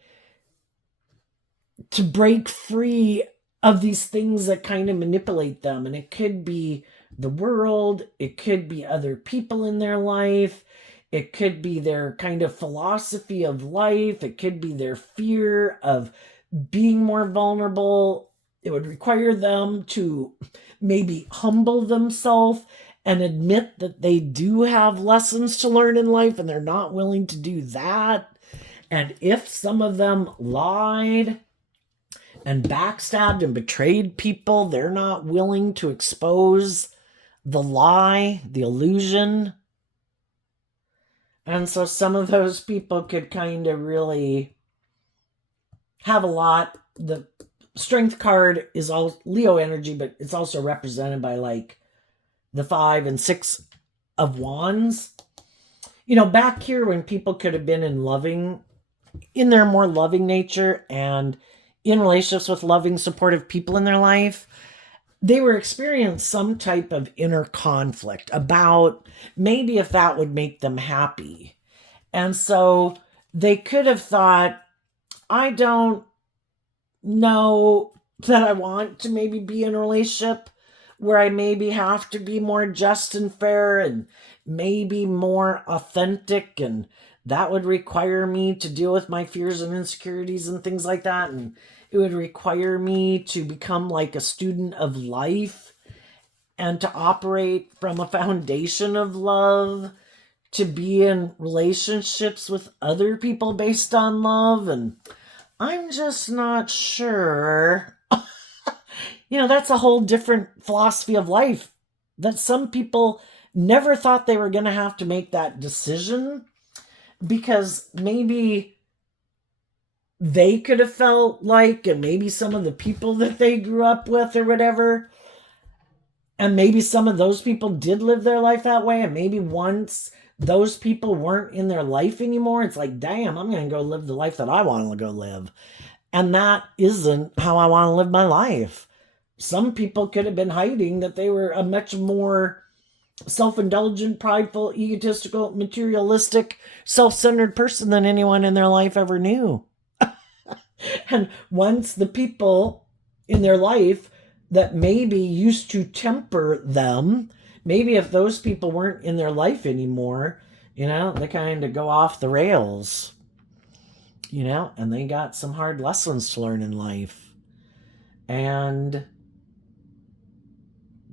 to break free of these things that kind of manipulate them. And it could be the world, it could be other people in their life, it could be their kind of philosophy of life, it could be their fear of being more vulnerable. It would require them to maybe humble themselves and admit that they do have lessons to learn in life and they're not willing to do that. And if some of them lied and backstabbed and betrayed people, they're not willing to expose the lie, the illusion. And so some of those people could kind of really have a lot, Strength card is all Leo energy, but it's also represented by like the 5 and 6 of Wands. Back here when people could have been in their more loving nature and in relationships with loving, supportive people in their life, they were experiencing some type of inner conflict about maybe if that would make them happy. And so they could have thought, I don't know that I want to maybe be in a relationship where I maybe have to be more just and fair and maybe more authentic, and that would require me to deal with my fears and insecurities and things like that, and it would require me to become like a student of life and to operate from a foundation of love, to be in relationships with other people based on love, and I'm just not sure. That's a whole different philosophy of life that some people never thought they were going to have to make that decision, because maybe they could have felt like, and maybe some of the people that they grew up with or whatever, and maybe some of those people did live their life that way, and maybe once those people weren't in their life anymore, it's like, damn, I'm going to go live the life that I want to go live. And that isn't how I want to live my life. Some people could have been hiding that they were a much more self-indulgent, prideful, egotistical, materialistic, self-centered person than anyone in their life ever knew. And once the people in their life that maybe used to temper them, maybe if those people weren't in their life anymore, they kind of go off the rails, and they got some hard lessons to learn in life. And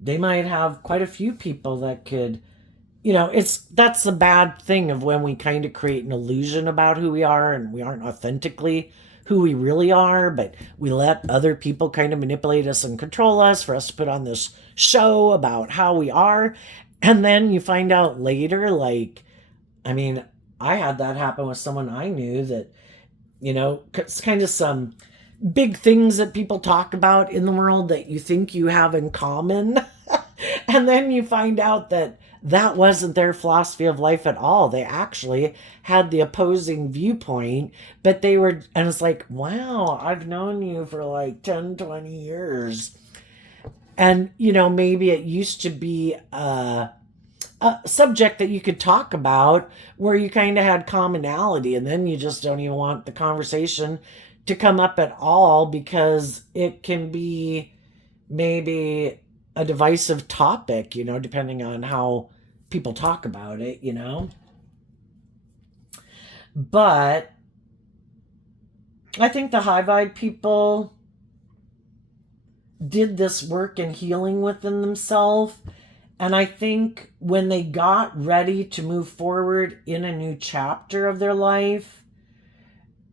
they might have quite a few people that could, that's the bad thing of when we kind of create an illusion about who we are and we aren't authentically who we really are, but we let other people kind of manipulate us and control us for us to put on this show about how we are. And then you find out later, like, I had that happen with someone I knew that, it's kind of some big things that people talk about in the world that you think you have in common. And then you find out that that wasn't their philosophy of life at all. They actually had the opposing viewpoint, but and it's like, wow, I've known you for like 10, 20 years. And, maybe it used to be a subject that you could talk about where you kind of had commonality, and then you just don't even want the conversation to come up at all because it can be maybe a divisive topic, depending on how people talk about it, But I think the high vibe people did this work in healing within themselves. And I think when they got ready to move forward in a new chapter of their life,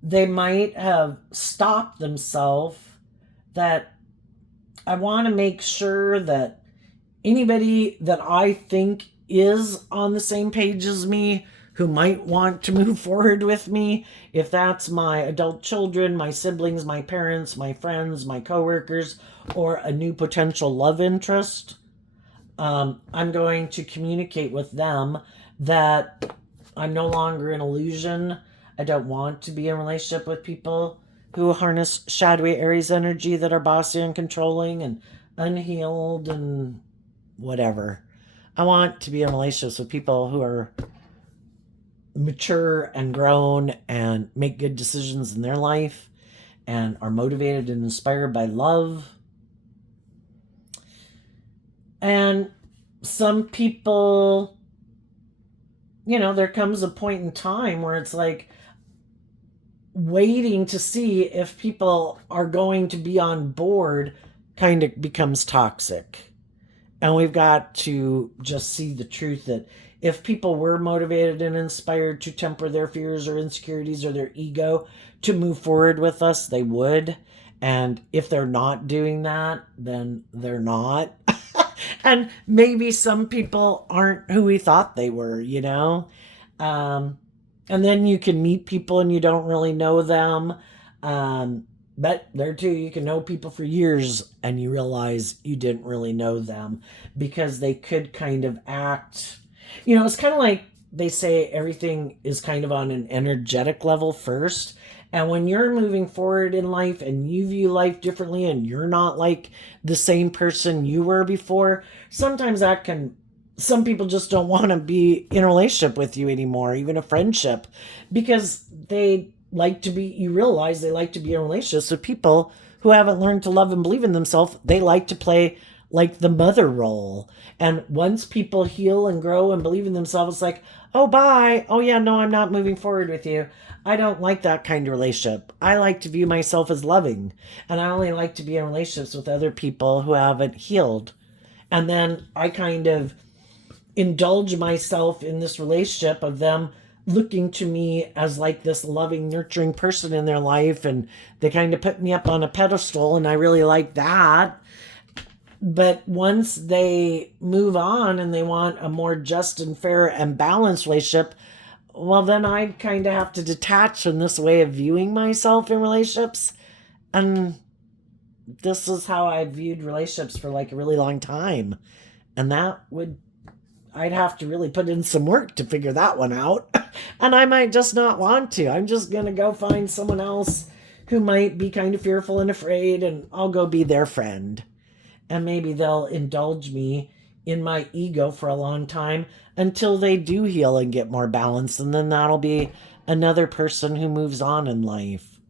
they might have stopped themselves that I want to make sure that anybody that I think is on the same page as me, who might want to move forward with me, if that's my adult children, my siblings, my parents, my friends, my coworkers, or a new potential love interest, I'm going to communicate with them that I'm no longer an illusion. I don't want to be in a relationship with people who harness shadowy Aries energy that are bossy and controlling and unhealed and whatever. I want to be in relationships with people who are mature and grown and make good decisions in their life and are motivated and inspired by love. And some people, there comes a point in time where it's like waiting to see if people are going to be on board kind of becomes toxic. And we've got to just see the truth that if people were motivated and inspired to temper their fears or insecurities or their ego to move forward with us, they would. And if they're not doing that, then they're not. And maybe some people aren't who we thought they were, And then you can meet people and you don't really know them. But there too, you can know people for years and you realize you didn't really know them because they could kind of act. It's kind of like they say everything is kind of on an energetic level first. And when you're moving forward in life and you view life differently and you're not like the same person you were before, sometimes some people just don't want to be in a relationship with you anymore, even a friendship, because you realize they like to be in relationships with people who haven't learned to love and believe in themselves. They like to play like the mother role. And once people heal and grow and believe in themselves, it's like, oh, bye. Oh, yeah, no, I'm not moving forward with you. I don't like that kind of relationship. I like to view myself as loving. And I only like to be in relationships with other people who haven't healed. And then I kind of indulge myself in this relationship of them looking to me as like this loving, nurturing person in their life. And they kind of put me up on a pedestal, and I really like that. But once they move on and they want a more just and fair and balanced relationship, well, then I kind of have to detach from this way of viewing myself in relationships. And this is how I viewed relationships for like a really long time. And I'd have to really put in some work to figure that one out. And I might just not want to. I'm just going to go find someone else who might be kind of fearful and afraid, and I'll go be their friend. And maybe they'll indulge me in my ego for a long time until they do heal and get more balanced. And then that'll be another person who moves on in life.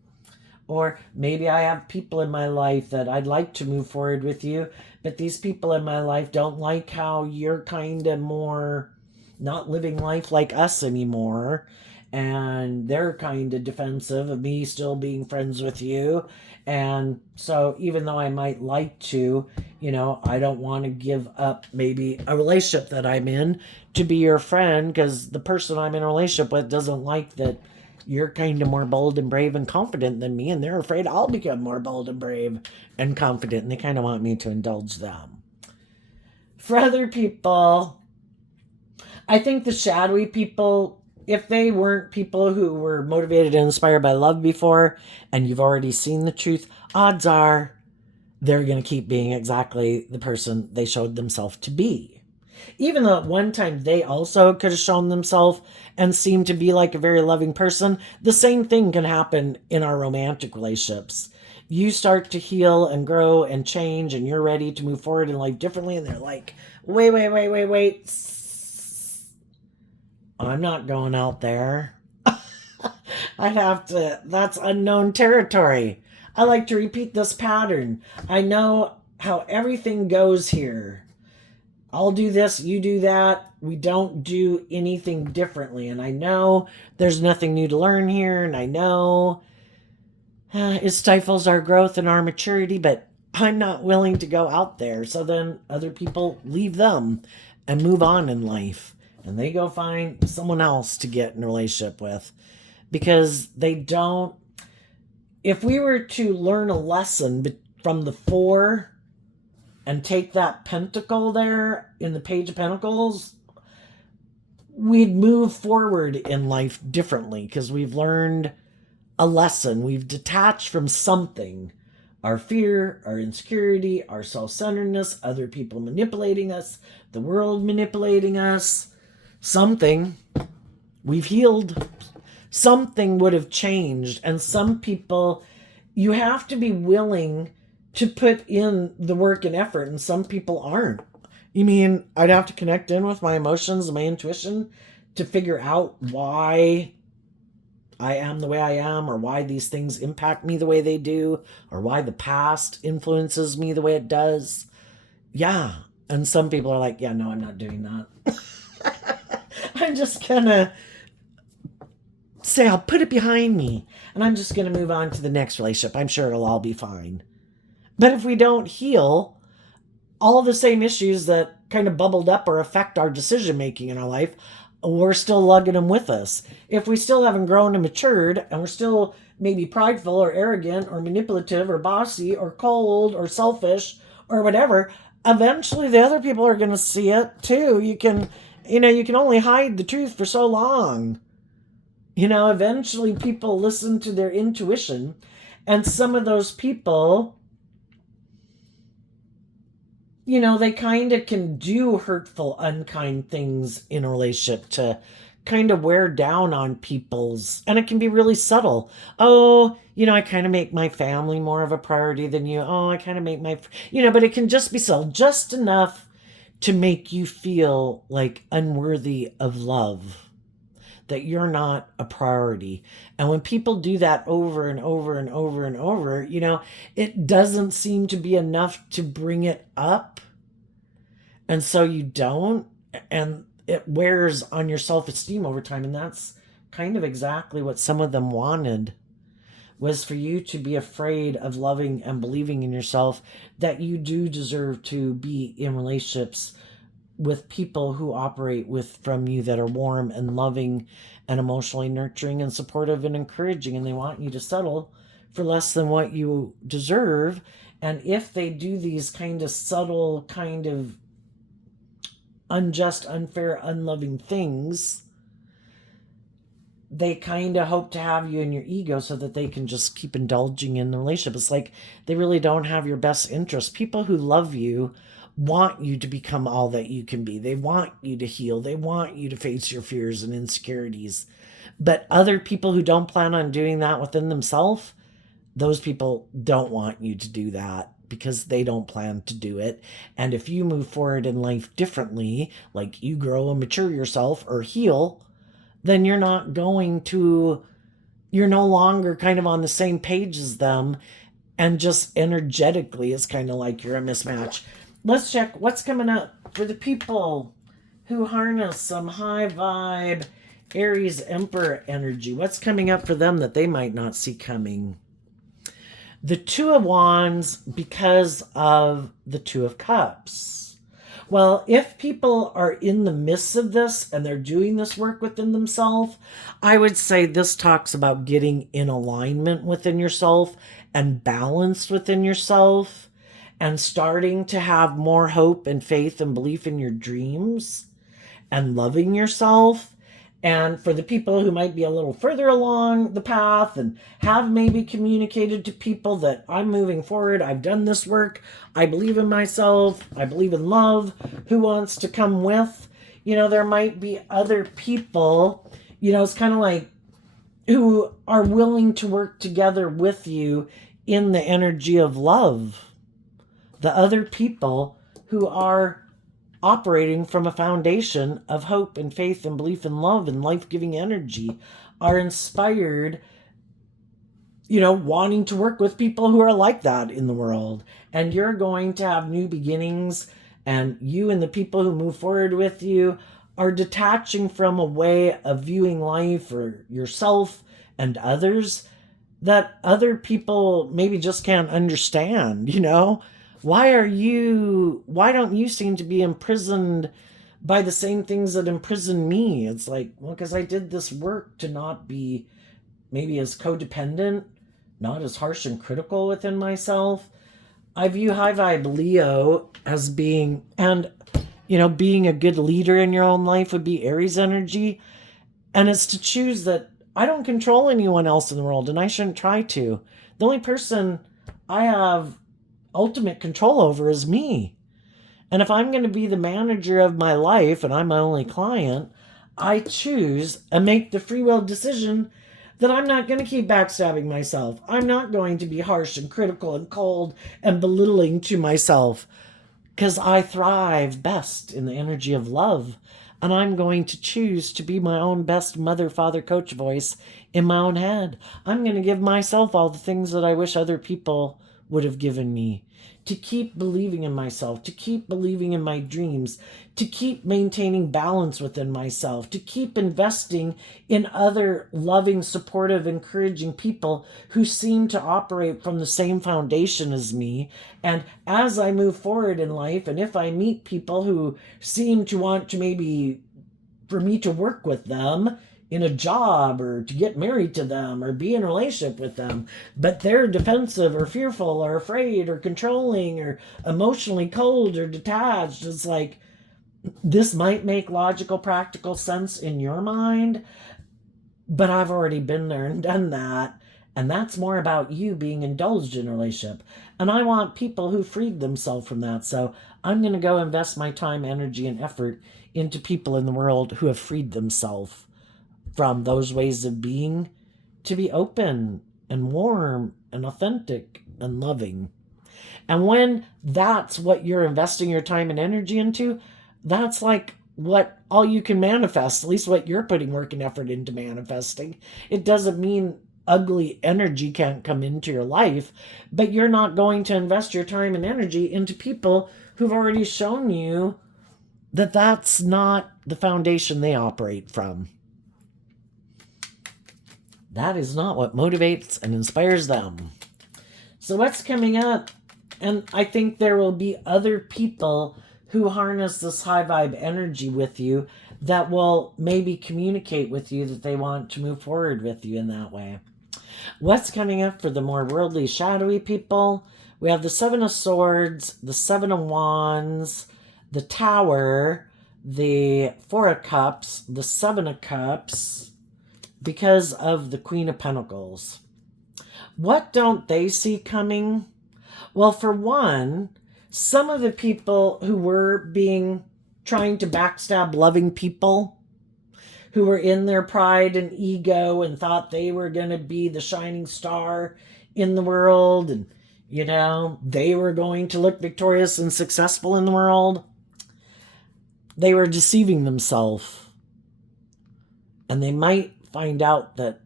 Or maybe I have people in my life that I'd like to move forward with you, but these people in my life don't like how you're kind of more not living life like us anymore. And they're kind of defensive of me still being friends with you. And so, even though I might like to, I don't want to give up maybe a relationship that I'm in to be your friend, because the person I'm in a relationship with doesn't like that you're kind of more bold and brave and confident than me, and they're afraid I'll become more bold and brave and confident, and they kind of want me to indulge them. For other people, I think the shadowy people, if they weren't people who were motivated and inspired by love before, and you've already seen the truth, odds are they're going to keep being exactly the person they showed themselves to be. Even though at one time they also could have shown themselves and seemed to be like a very loving person, the same thing can happen in our romantic relationships. You start to heal and grow and change, and you're ready to move forward in life differently, and they're like, wait. I'm not going out there. That's unknown territory. I like to repeat this pattern. I know how everything goes here. I'll do this, you do that. We don't do anything differently. And I know there's nothing new to learn here. And I know it stifles our growth and our maturity, but I'm not willing to go out there. So then other people leave them and move on in life. And they go find someone else to get in a relationship with, because they don't. If we were to learn a lesson from the four and take that pentacle there in the Page of Pentacles, we'd move forward in life differently because we've learned a lesson. We've detached from something. Our fear, our insecurity, our self-centeredness, other people manipulating us, the world manipulating us. Something. We've healed. Something would have changed. And some people, you have to be willing to put in the work and effort, and some people aren't. You mean I'd have to connect in with my emotions and my intuition to figure out why I am the way I am, or why these things impact me the way they do, or why the past influences me the way it does? Yeah. And some people are like, yeah, no, I'm not doing that. I'm just gonna say I'll put it behind me, and I'm just gonna move on to the next relationship. I'm sure it'll all be fine. But if we don't heal, all the same issues that kind of bubbled up or affect our decision making in our life, we're still lugging them with us. If we still haven't grown and matured, and we're still maybe prideful or arrogant or manipulative or bossy or cold or selfish or whatever, eventually the other people are going to see it too. You can only hide the truth for so long. Eventually people listen to their intuition. And some of those people, they kind of can do hurtful, unkind things in a relationship to kind of wear down on people's, and it can be really subtle. Oh, I kind of make my family more of a priority than you. Oh, I kind of make but it can just be subtle, just enough to make you feel like unworthy of love, that you're not a priority. And when people do that over and over and over and over, it doesn't seem to be enough to bring it up. And so you don't, and it wears on your self-esteem over time. And that's kind of exactly what some of them wanted, was for you to be afraid of loving and believing in yourself, that you do deserve to be in relationships with people who operate with from you, that are warm and loving and emotionally nurturing and supportive and encouraging, and they want you to settle for less than what you deserve. And if they do these kind of subtle, kind of unjust, unfair, unloving things, they kind of hope to have you in your ego so that they can just keep indulging in the relationship. It's like they really don't have your best interest. People who love you want you to become all that you can be. They want you to heal. They want you to face your fears and insecurities. But other people who don't plan on doing that within themselves, those people don't want you to do that because they don't plan to do it. And if you move forward in life differently, like you grow and mature yourself or heal, then you're no longer kind of on the same page as them. And just energetically, it's kind of like you're a mismatch. Let's check what's coming up for the people who harness some high vibe Aries Emperor energy. What's coming up for them that they might not see coming? The Two of Wands, because of the Two of Cups. Well, if people are in the midst of this and they're doing this work within themselves, I would say this talks about getting in alignment within yourself and balanced within yourself, and starting to have more hope and faith and belief in your dreams and loving yourself. And for the people who might be a little further along the path and have maybe communicated to people that I'm moving forward, I've done this work, I believe in myself, I believe in love, who wants to come with? There might be other people, it's kind of like, who are willing to work together with you in the energy of love. The other people who are operating from a foundation of hope and faith and belief and love and life-giving energy are inspired, wanting to work with people who are like that in the world. And you're going to have new beginnings, and you and the people who move forward with you are detaching from a way of viewing life or yourself and others that other people maybe just can't understand. Why don't you seem to be imprisoned by the same things that imprison me? It's like, well, because I did this work to not be maybe as codependent, not as harsh and critical within myself. I view high vibe Leo as being, and being a good leader in your own life would be Aries energy. And it's to choose that I don't control anyone else in the world, and I shouldn't try to. The only person I have ultimate control over is me. And if I'm going to be the manager of my life and I'm my only client, I choose and make the free will decision that I'm not going to keep backstabbing myself. I'm not going to be harsh and critical and cold and belittling to myself, because I thrive best in the energy of love. And I'm going to choose to be my own best mother, father, coach voice in my own head. I'm going to give myself all the things that I wish other people would have given me, to keep believing in myself, to keep believing in my dreams, to keep maintaining balance within myself, to keep investing in other loving, supportive, encouraging people who seem to operate from the same foundation as me. And as I move forward in life, and if I meet people who seem to want to maybe for me to work with them in a job or to get married to them or be in a relationship with them, but they're defensive or fearful or afraid or controlling or emotionally cold or detached, it's like, this might make logical, practical sense in your mind, but I've already been there and done that. And that's more about you being indulged in a relationship. And I want people who freed themselves from that. So I'm going to go invest my time, energy, and effort into people in the world who have freed themselves from those ways of being to be open and warm and authentic and loving. And when that's what you're investing your time and energy into, that's like what all you can manifest, at least what you're putting work and effort into manifesting. It doesn't mean ugly energy can't come into your life, but you're not going to invest your time and energy into people who've already shown you that that's not the foundation they operate from. That is not what motivates and inspires them. So what's coming up? And I think there will be other people who harness this high vibe energy with you that will maybe communicate with you that they want to move forward with you in that way. What's coming up for the more worldly, shadowy people? We have the Seven of Swords, the Seven of Wands, the Tower, the Four of Cups, the Seven of Cups, because of the Queen of Pentacles. What don't they see coming? Well, for one, some of the people who were trying to backstab loving people, who were in their pride and ego and thought they were going to be the shining star in the world and, they were going to look victorious and successful in the world, they were deceiving themselves. And they might find out that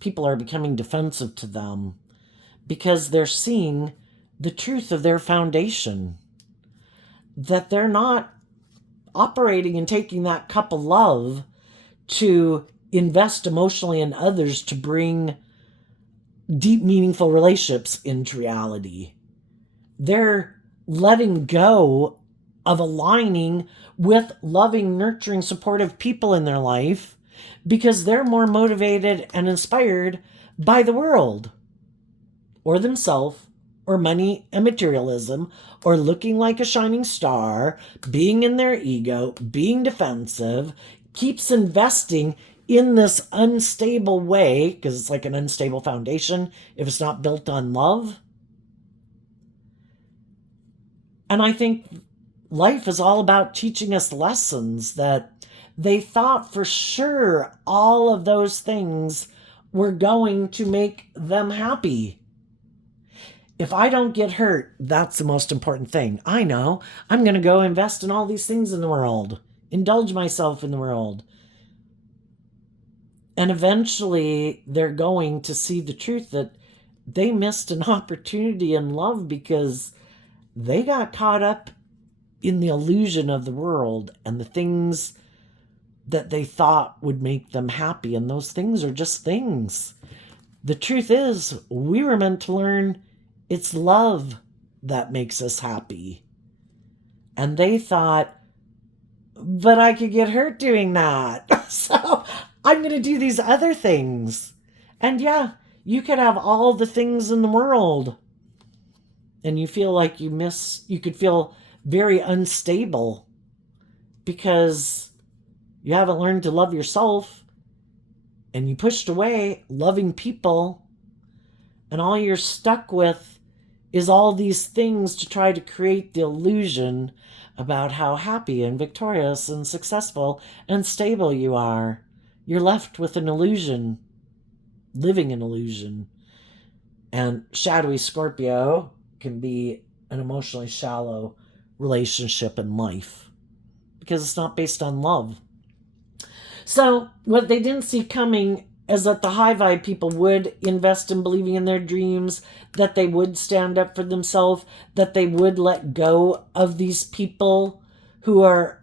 people are becoming defensive to them because they're seeing the truth of their foundation, that they're not operating and taking that cup of love to invest emotionally in others to bring deep, meaningful relationships into reality. They're letting go of aligning with loving, nurturing, supportive people in their life because they're more motivated and inspired by the world or themselves or money and materialism, or looking like a shining star, being in their ego, being defensive, keeps investing in this unstable way, because it's like an unstable foundation if it's not built on love. And I think life is all about teaching us lessons that they thought for sure all of those things were going to make them happy. If I don't get hurt, that's the most important thing. I know I'm going to go invest in all these things in the world, indulge myself in the world. And eventually they're going to see the truth that they missed an opportunity in love because they got caught up in the illusion of the world and the things that they thought would make them happy. And those things are just things. The truth is, we were meant to learn it's love that makes us happy. And they thought, but I could get hurt doing that. So I'm going to do these other things. And yeah, you could have all the things in the world. And you feel like you could feel very unstable because you haven't learned to love yourself. And you pushed away loving people. And all you're stuck with is all these things to try to create the illusion about how happy and victorious and successful and stable you are. You're left with an illusion, living an illusion. And shadowy Scorpio can be an emotionally shallow relationship in life because it's not based on love. So what they didn't see coming is that the high vibe people would invest in believing in their dreams, that they would stand up for themselves, that they would let go of these people who are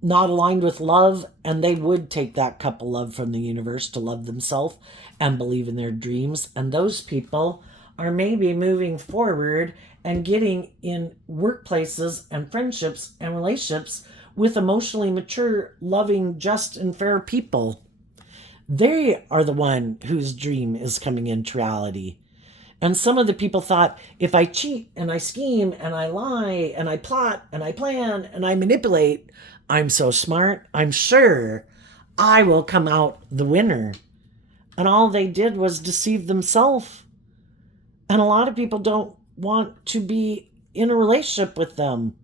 not aligned with love, and they would take that cup of love from the universe to love themselves and believe in their dreams. And those people are maybe moving forward and getting in workplaces and friendships and relationships with emotionally mature, loving, just, and fair people. They are the one whose dream is coming into reality. And some of the people thought, if I cheat and I scheme and I lie and I plot and I plan and I manipulate, I'm so smart, I'm sure I will come out the winner. And all they did was deceive themselves. And a lot of people don't want to be in a relationship with them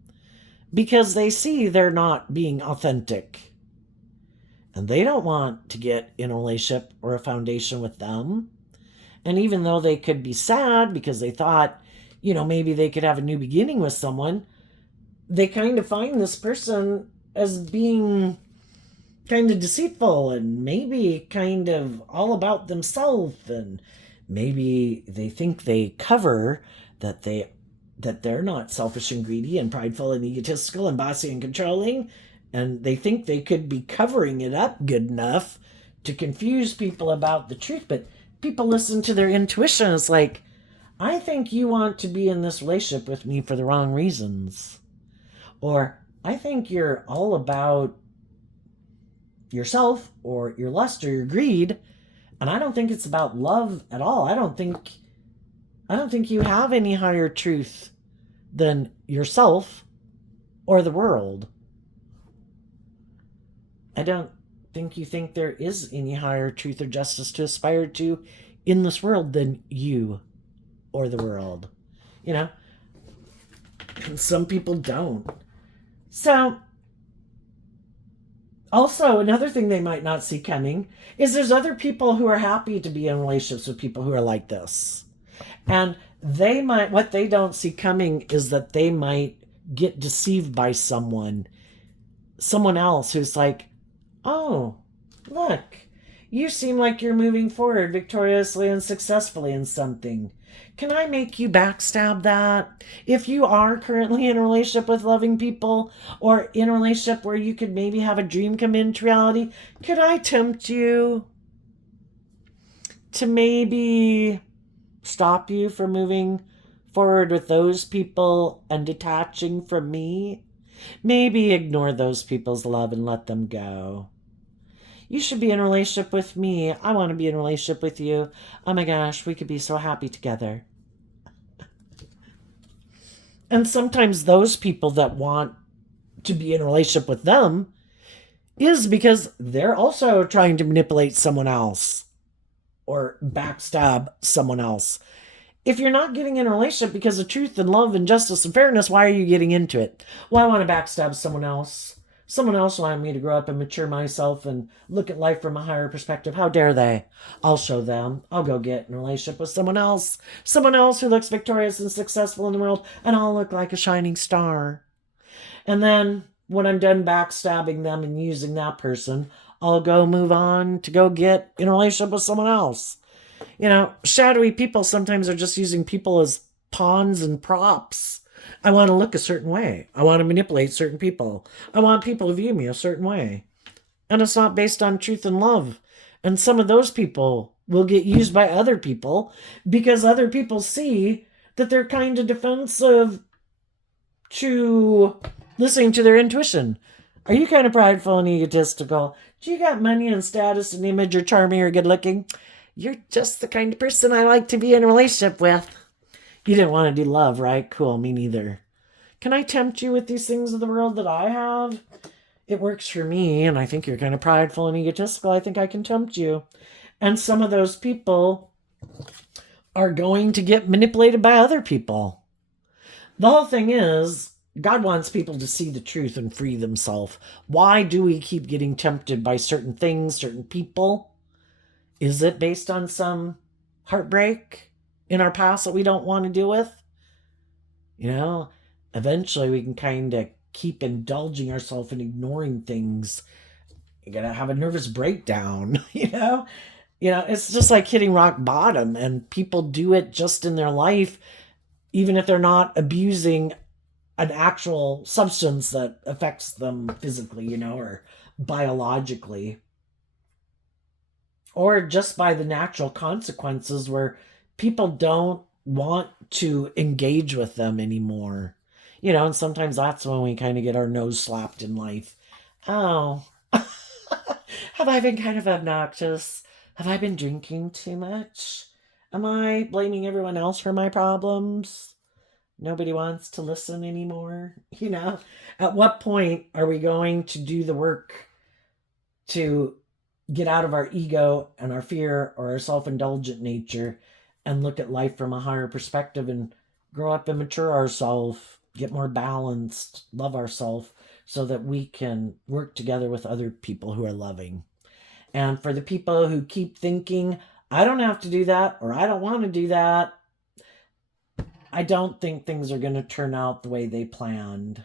because they see they're not being authentic. And they don't want to get in a relationship or a foundation with them. And even though they could be sad because they thought, maybe they could have a new beginning with someone, they kind of find this person as being kind of deceitful and maybe kind of all about themselves, and maybe they think they cover that they're not selfish and greedy and prideful and egotistical and bossy and controlling, and they think they could be covering it up good enough to confuse people about the truth. But people listen to their intuition. It's like, I think you want to be in this relationship with me for the wrong reasons, or I think you're all about yourself or your lust or your greed, and I don't think it's about love at all. I don't think you have any higher truth than yourself or the world. I don't think you think there is any higher truth or justice to aspire to in this world than you or the world. You know? And some people don't. So, also, another thing they might not see coming is there's other people who are happy to be in relationships with people who are like this. And what they don't see coming is that they might get deceived by someone else who's like, oh, look, you seem like you're moving forward victoriously and successfully in something. Can I make you backstab that? If you are currently in a relationship with loving people, or in a relationship where you could maybe have a dream come into reality, could I tempt you to maybe stop you from moving forward with those people and detaching from me? Maybe ignore those people's love and let them go. You should be in a relationship with me. I want to be in a relationship with you. Oh my gosh, we could be so happy together. And sometimes those people that want to be in a relationship with them is because they're also trying to manipulate someone else or backstab someone else. If you're not getting in a relationship because of truth and love and justice and fairness, why are you getting into it? Well, I want to backstab someone else. Someone else wanted me to grow up and mature myself and look at life from a higher perspective. How dare they? I'll show them. I'll go get in a relationship with someone else. Someone else who looks victorious and successful in the world, and I'll look like a shining star. And then when I'm done backstabbing them and using that person, I'll go move on to go get in a relationship with someone else. Shadowy people sometimes are just using people as pawns and props. I want to look a certain way. I want to manipulate certain people. I want people to view me a certain way. And it's not based on truth and love. And some of those people will get used by other people because other people see that they're kind of defensive to listening to their intuition. Are you kind of prideful and egotistical? Do you got money and status and image or charming or good looking? You're just the kind of person I like to be in a relationship with. You didn't want to do love, right? Cool, me neither. Can I tempt you with these things of the world that I have? It works for me, and I think you're kind of prideful and egotistical. I think I can tempt you. And some of those people are going to get manipulated by other people. The whole thing is, God wants people to see the truth and free themselves. Why do we keep getting tempted by certain things, certain people? Is it based on some heartbreak in our past that we don't want to deal with? Eventually we can kind of keep indulging ourselves and ignoring things. You're going to have a nervous breakdown, It's just like hitting rock bottom, and people do it just in their life, even if they're not abusing an actual substance that affects them physically, or biologically, or just by the natural consequences where people don't want to engage with them anymore. And sometimes that's when we kind of get our nose slapped in life. Oh, have I been kind of obnoxious? Have I been drinking too much? Am I blaming everyone else for my problems? Nobody wants to listen anymore. At what point are we going to do the work to get out of our ego and our fear or our self-indulgent nature and look at life from a higher perspective and grow up and mature ourselves, get more balanced, love ourselves so that we can work together with other people who are loving. And for the people who keep thinking, I don't have to do that or I don't want to do that, I don't think things are going to turn out the way they planned.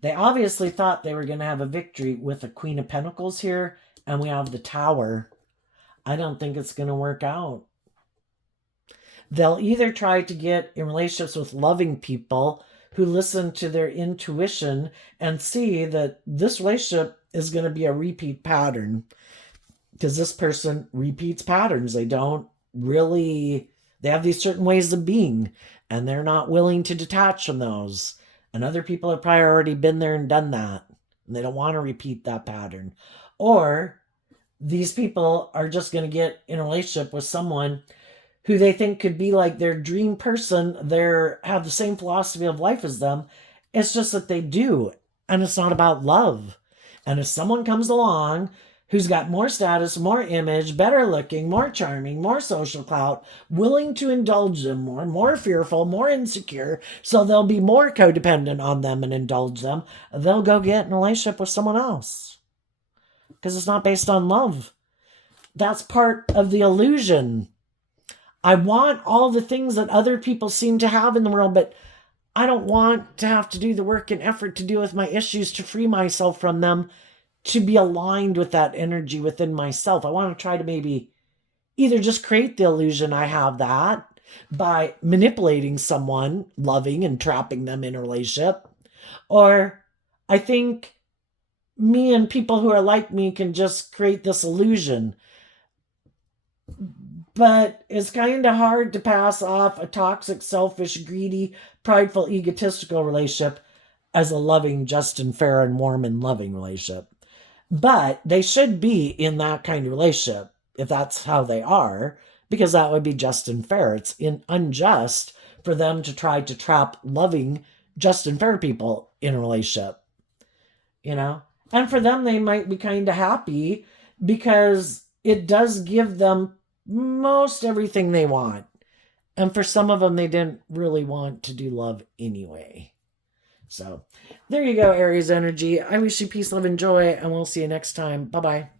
They obviously thought they were going to have a victory with the Queen of Pentacles here, and we have the Tower. I don't think it's going to work out. They'll either try to get in relationships with loving people who listen to their intuition and see that this relationship is going to be a repeat pattern, because this person repeats patterns. They don't really, they have these certain ways of being, and they're not willing to detach from those. And other people have probably already been there and done that, and they don't want to repeat that pattern. Or these people are just going to get in a relationship with someone who they think could be like their dream person. They have the same philosophy of life as them. It's just that they do, and it's not about love. And if someone comes along who's got more status, more image, better looking, more charming, more social clout, willing to indulge them more fearful, more insecure, so they'll be more codependent on them and indulge them, they'll go get in a relationship with someone else. Because it's not based on love. That's part of the illusion. I want all the things that other people seem to have in the world, but I don't want to have to do the work and effort to deal with my issues to free myself from them, to be aligned with that energy within myself. I want to try to maybe either just create the illusion I have that by manipulating someone, loving and trapping them in a relationship, or I think me and people who are like me can just create this illusion. But it's kind of hard to pass off a toxic, selfish, greedy, prideful, egotistical relationship as a loving, just and fair and warm and loving relationship. But they should be in that kind of relationship if that's how they are, because that would be just and fair. It's unjust for them to try to trap loving, just and fair people in a relationship, you know? And for them, they might be kind of happy because it does give them most everything they want. And for some of them, they didn't really want to do love anyway. So there you go, Aries energy. I wish you peace, love, and joy, and we'll see you next time. Bye-bye.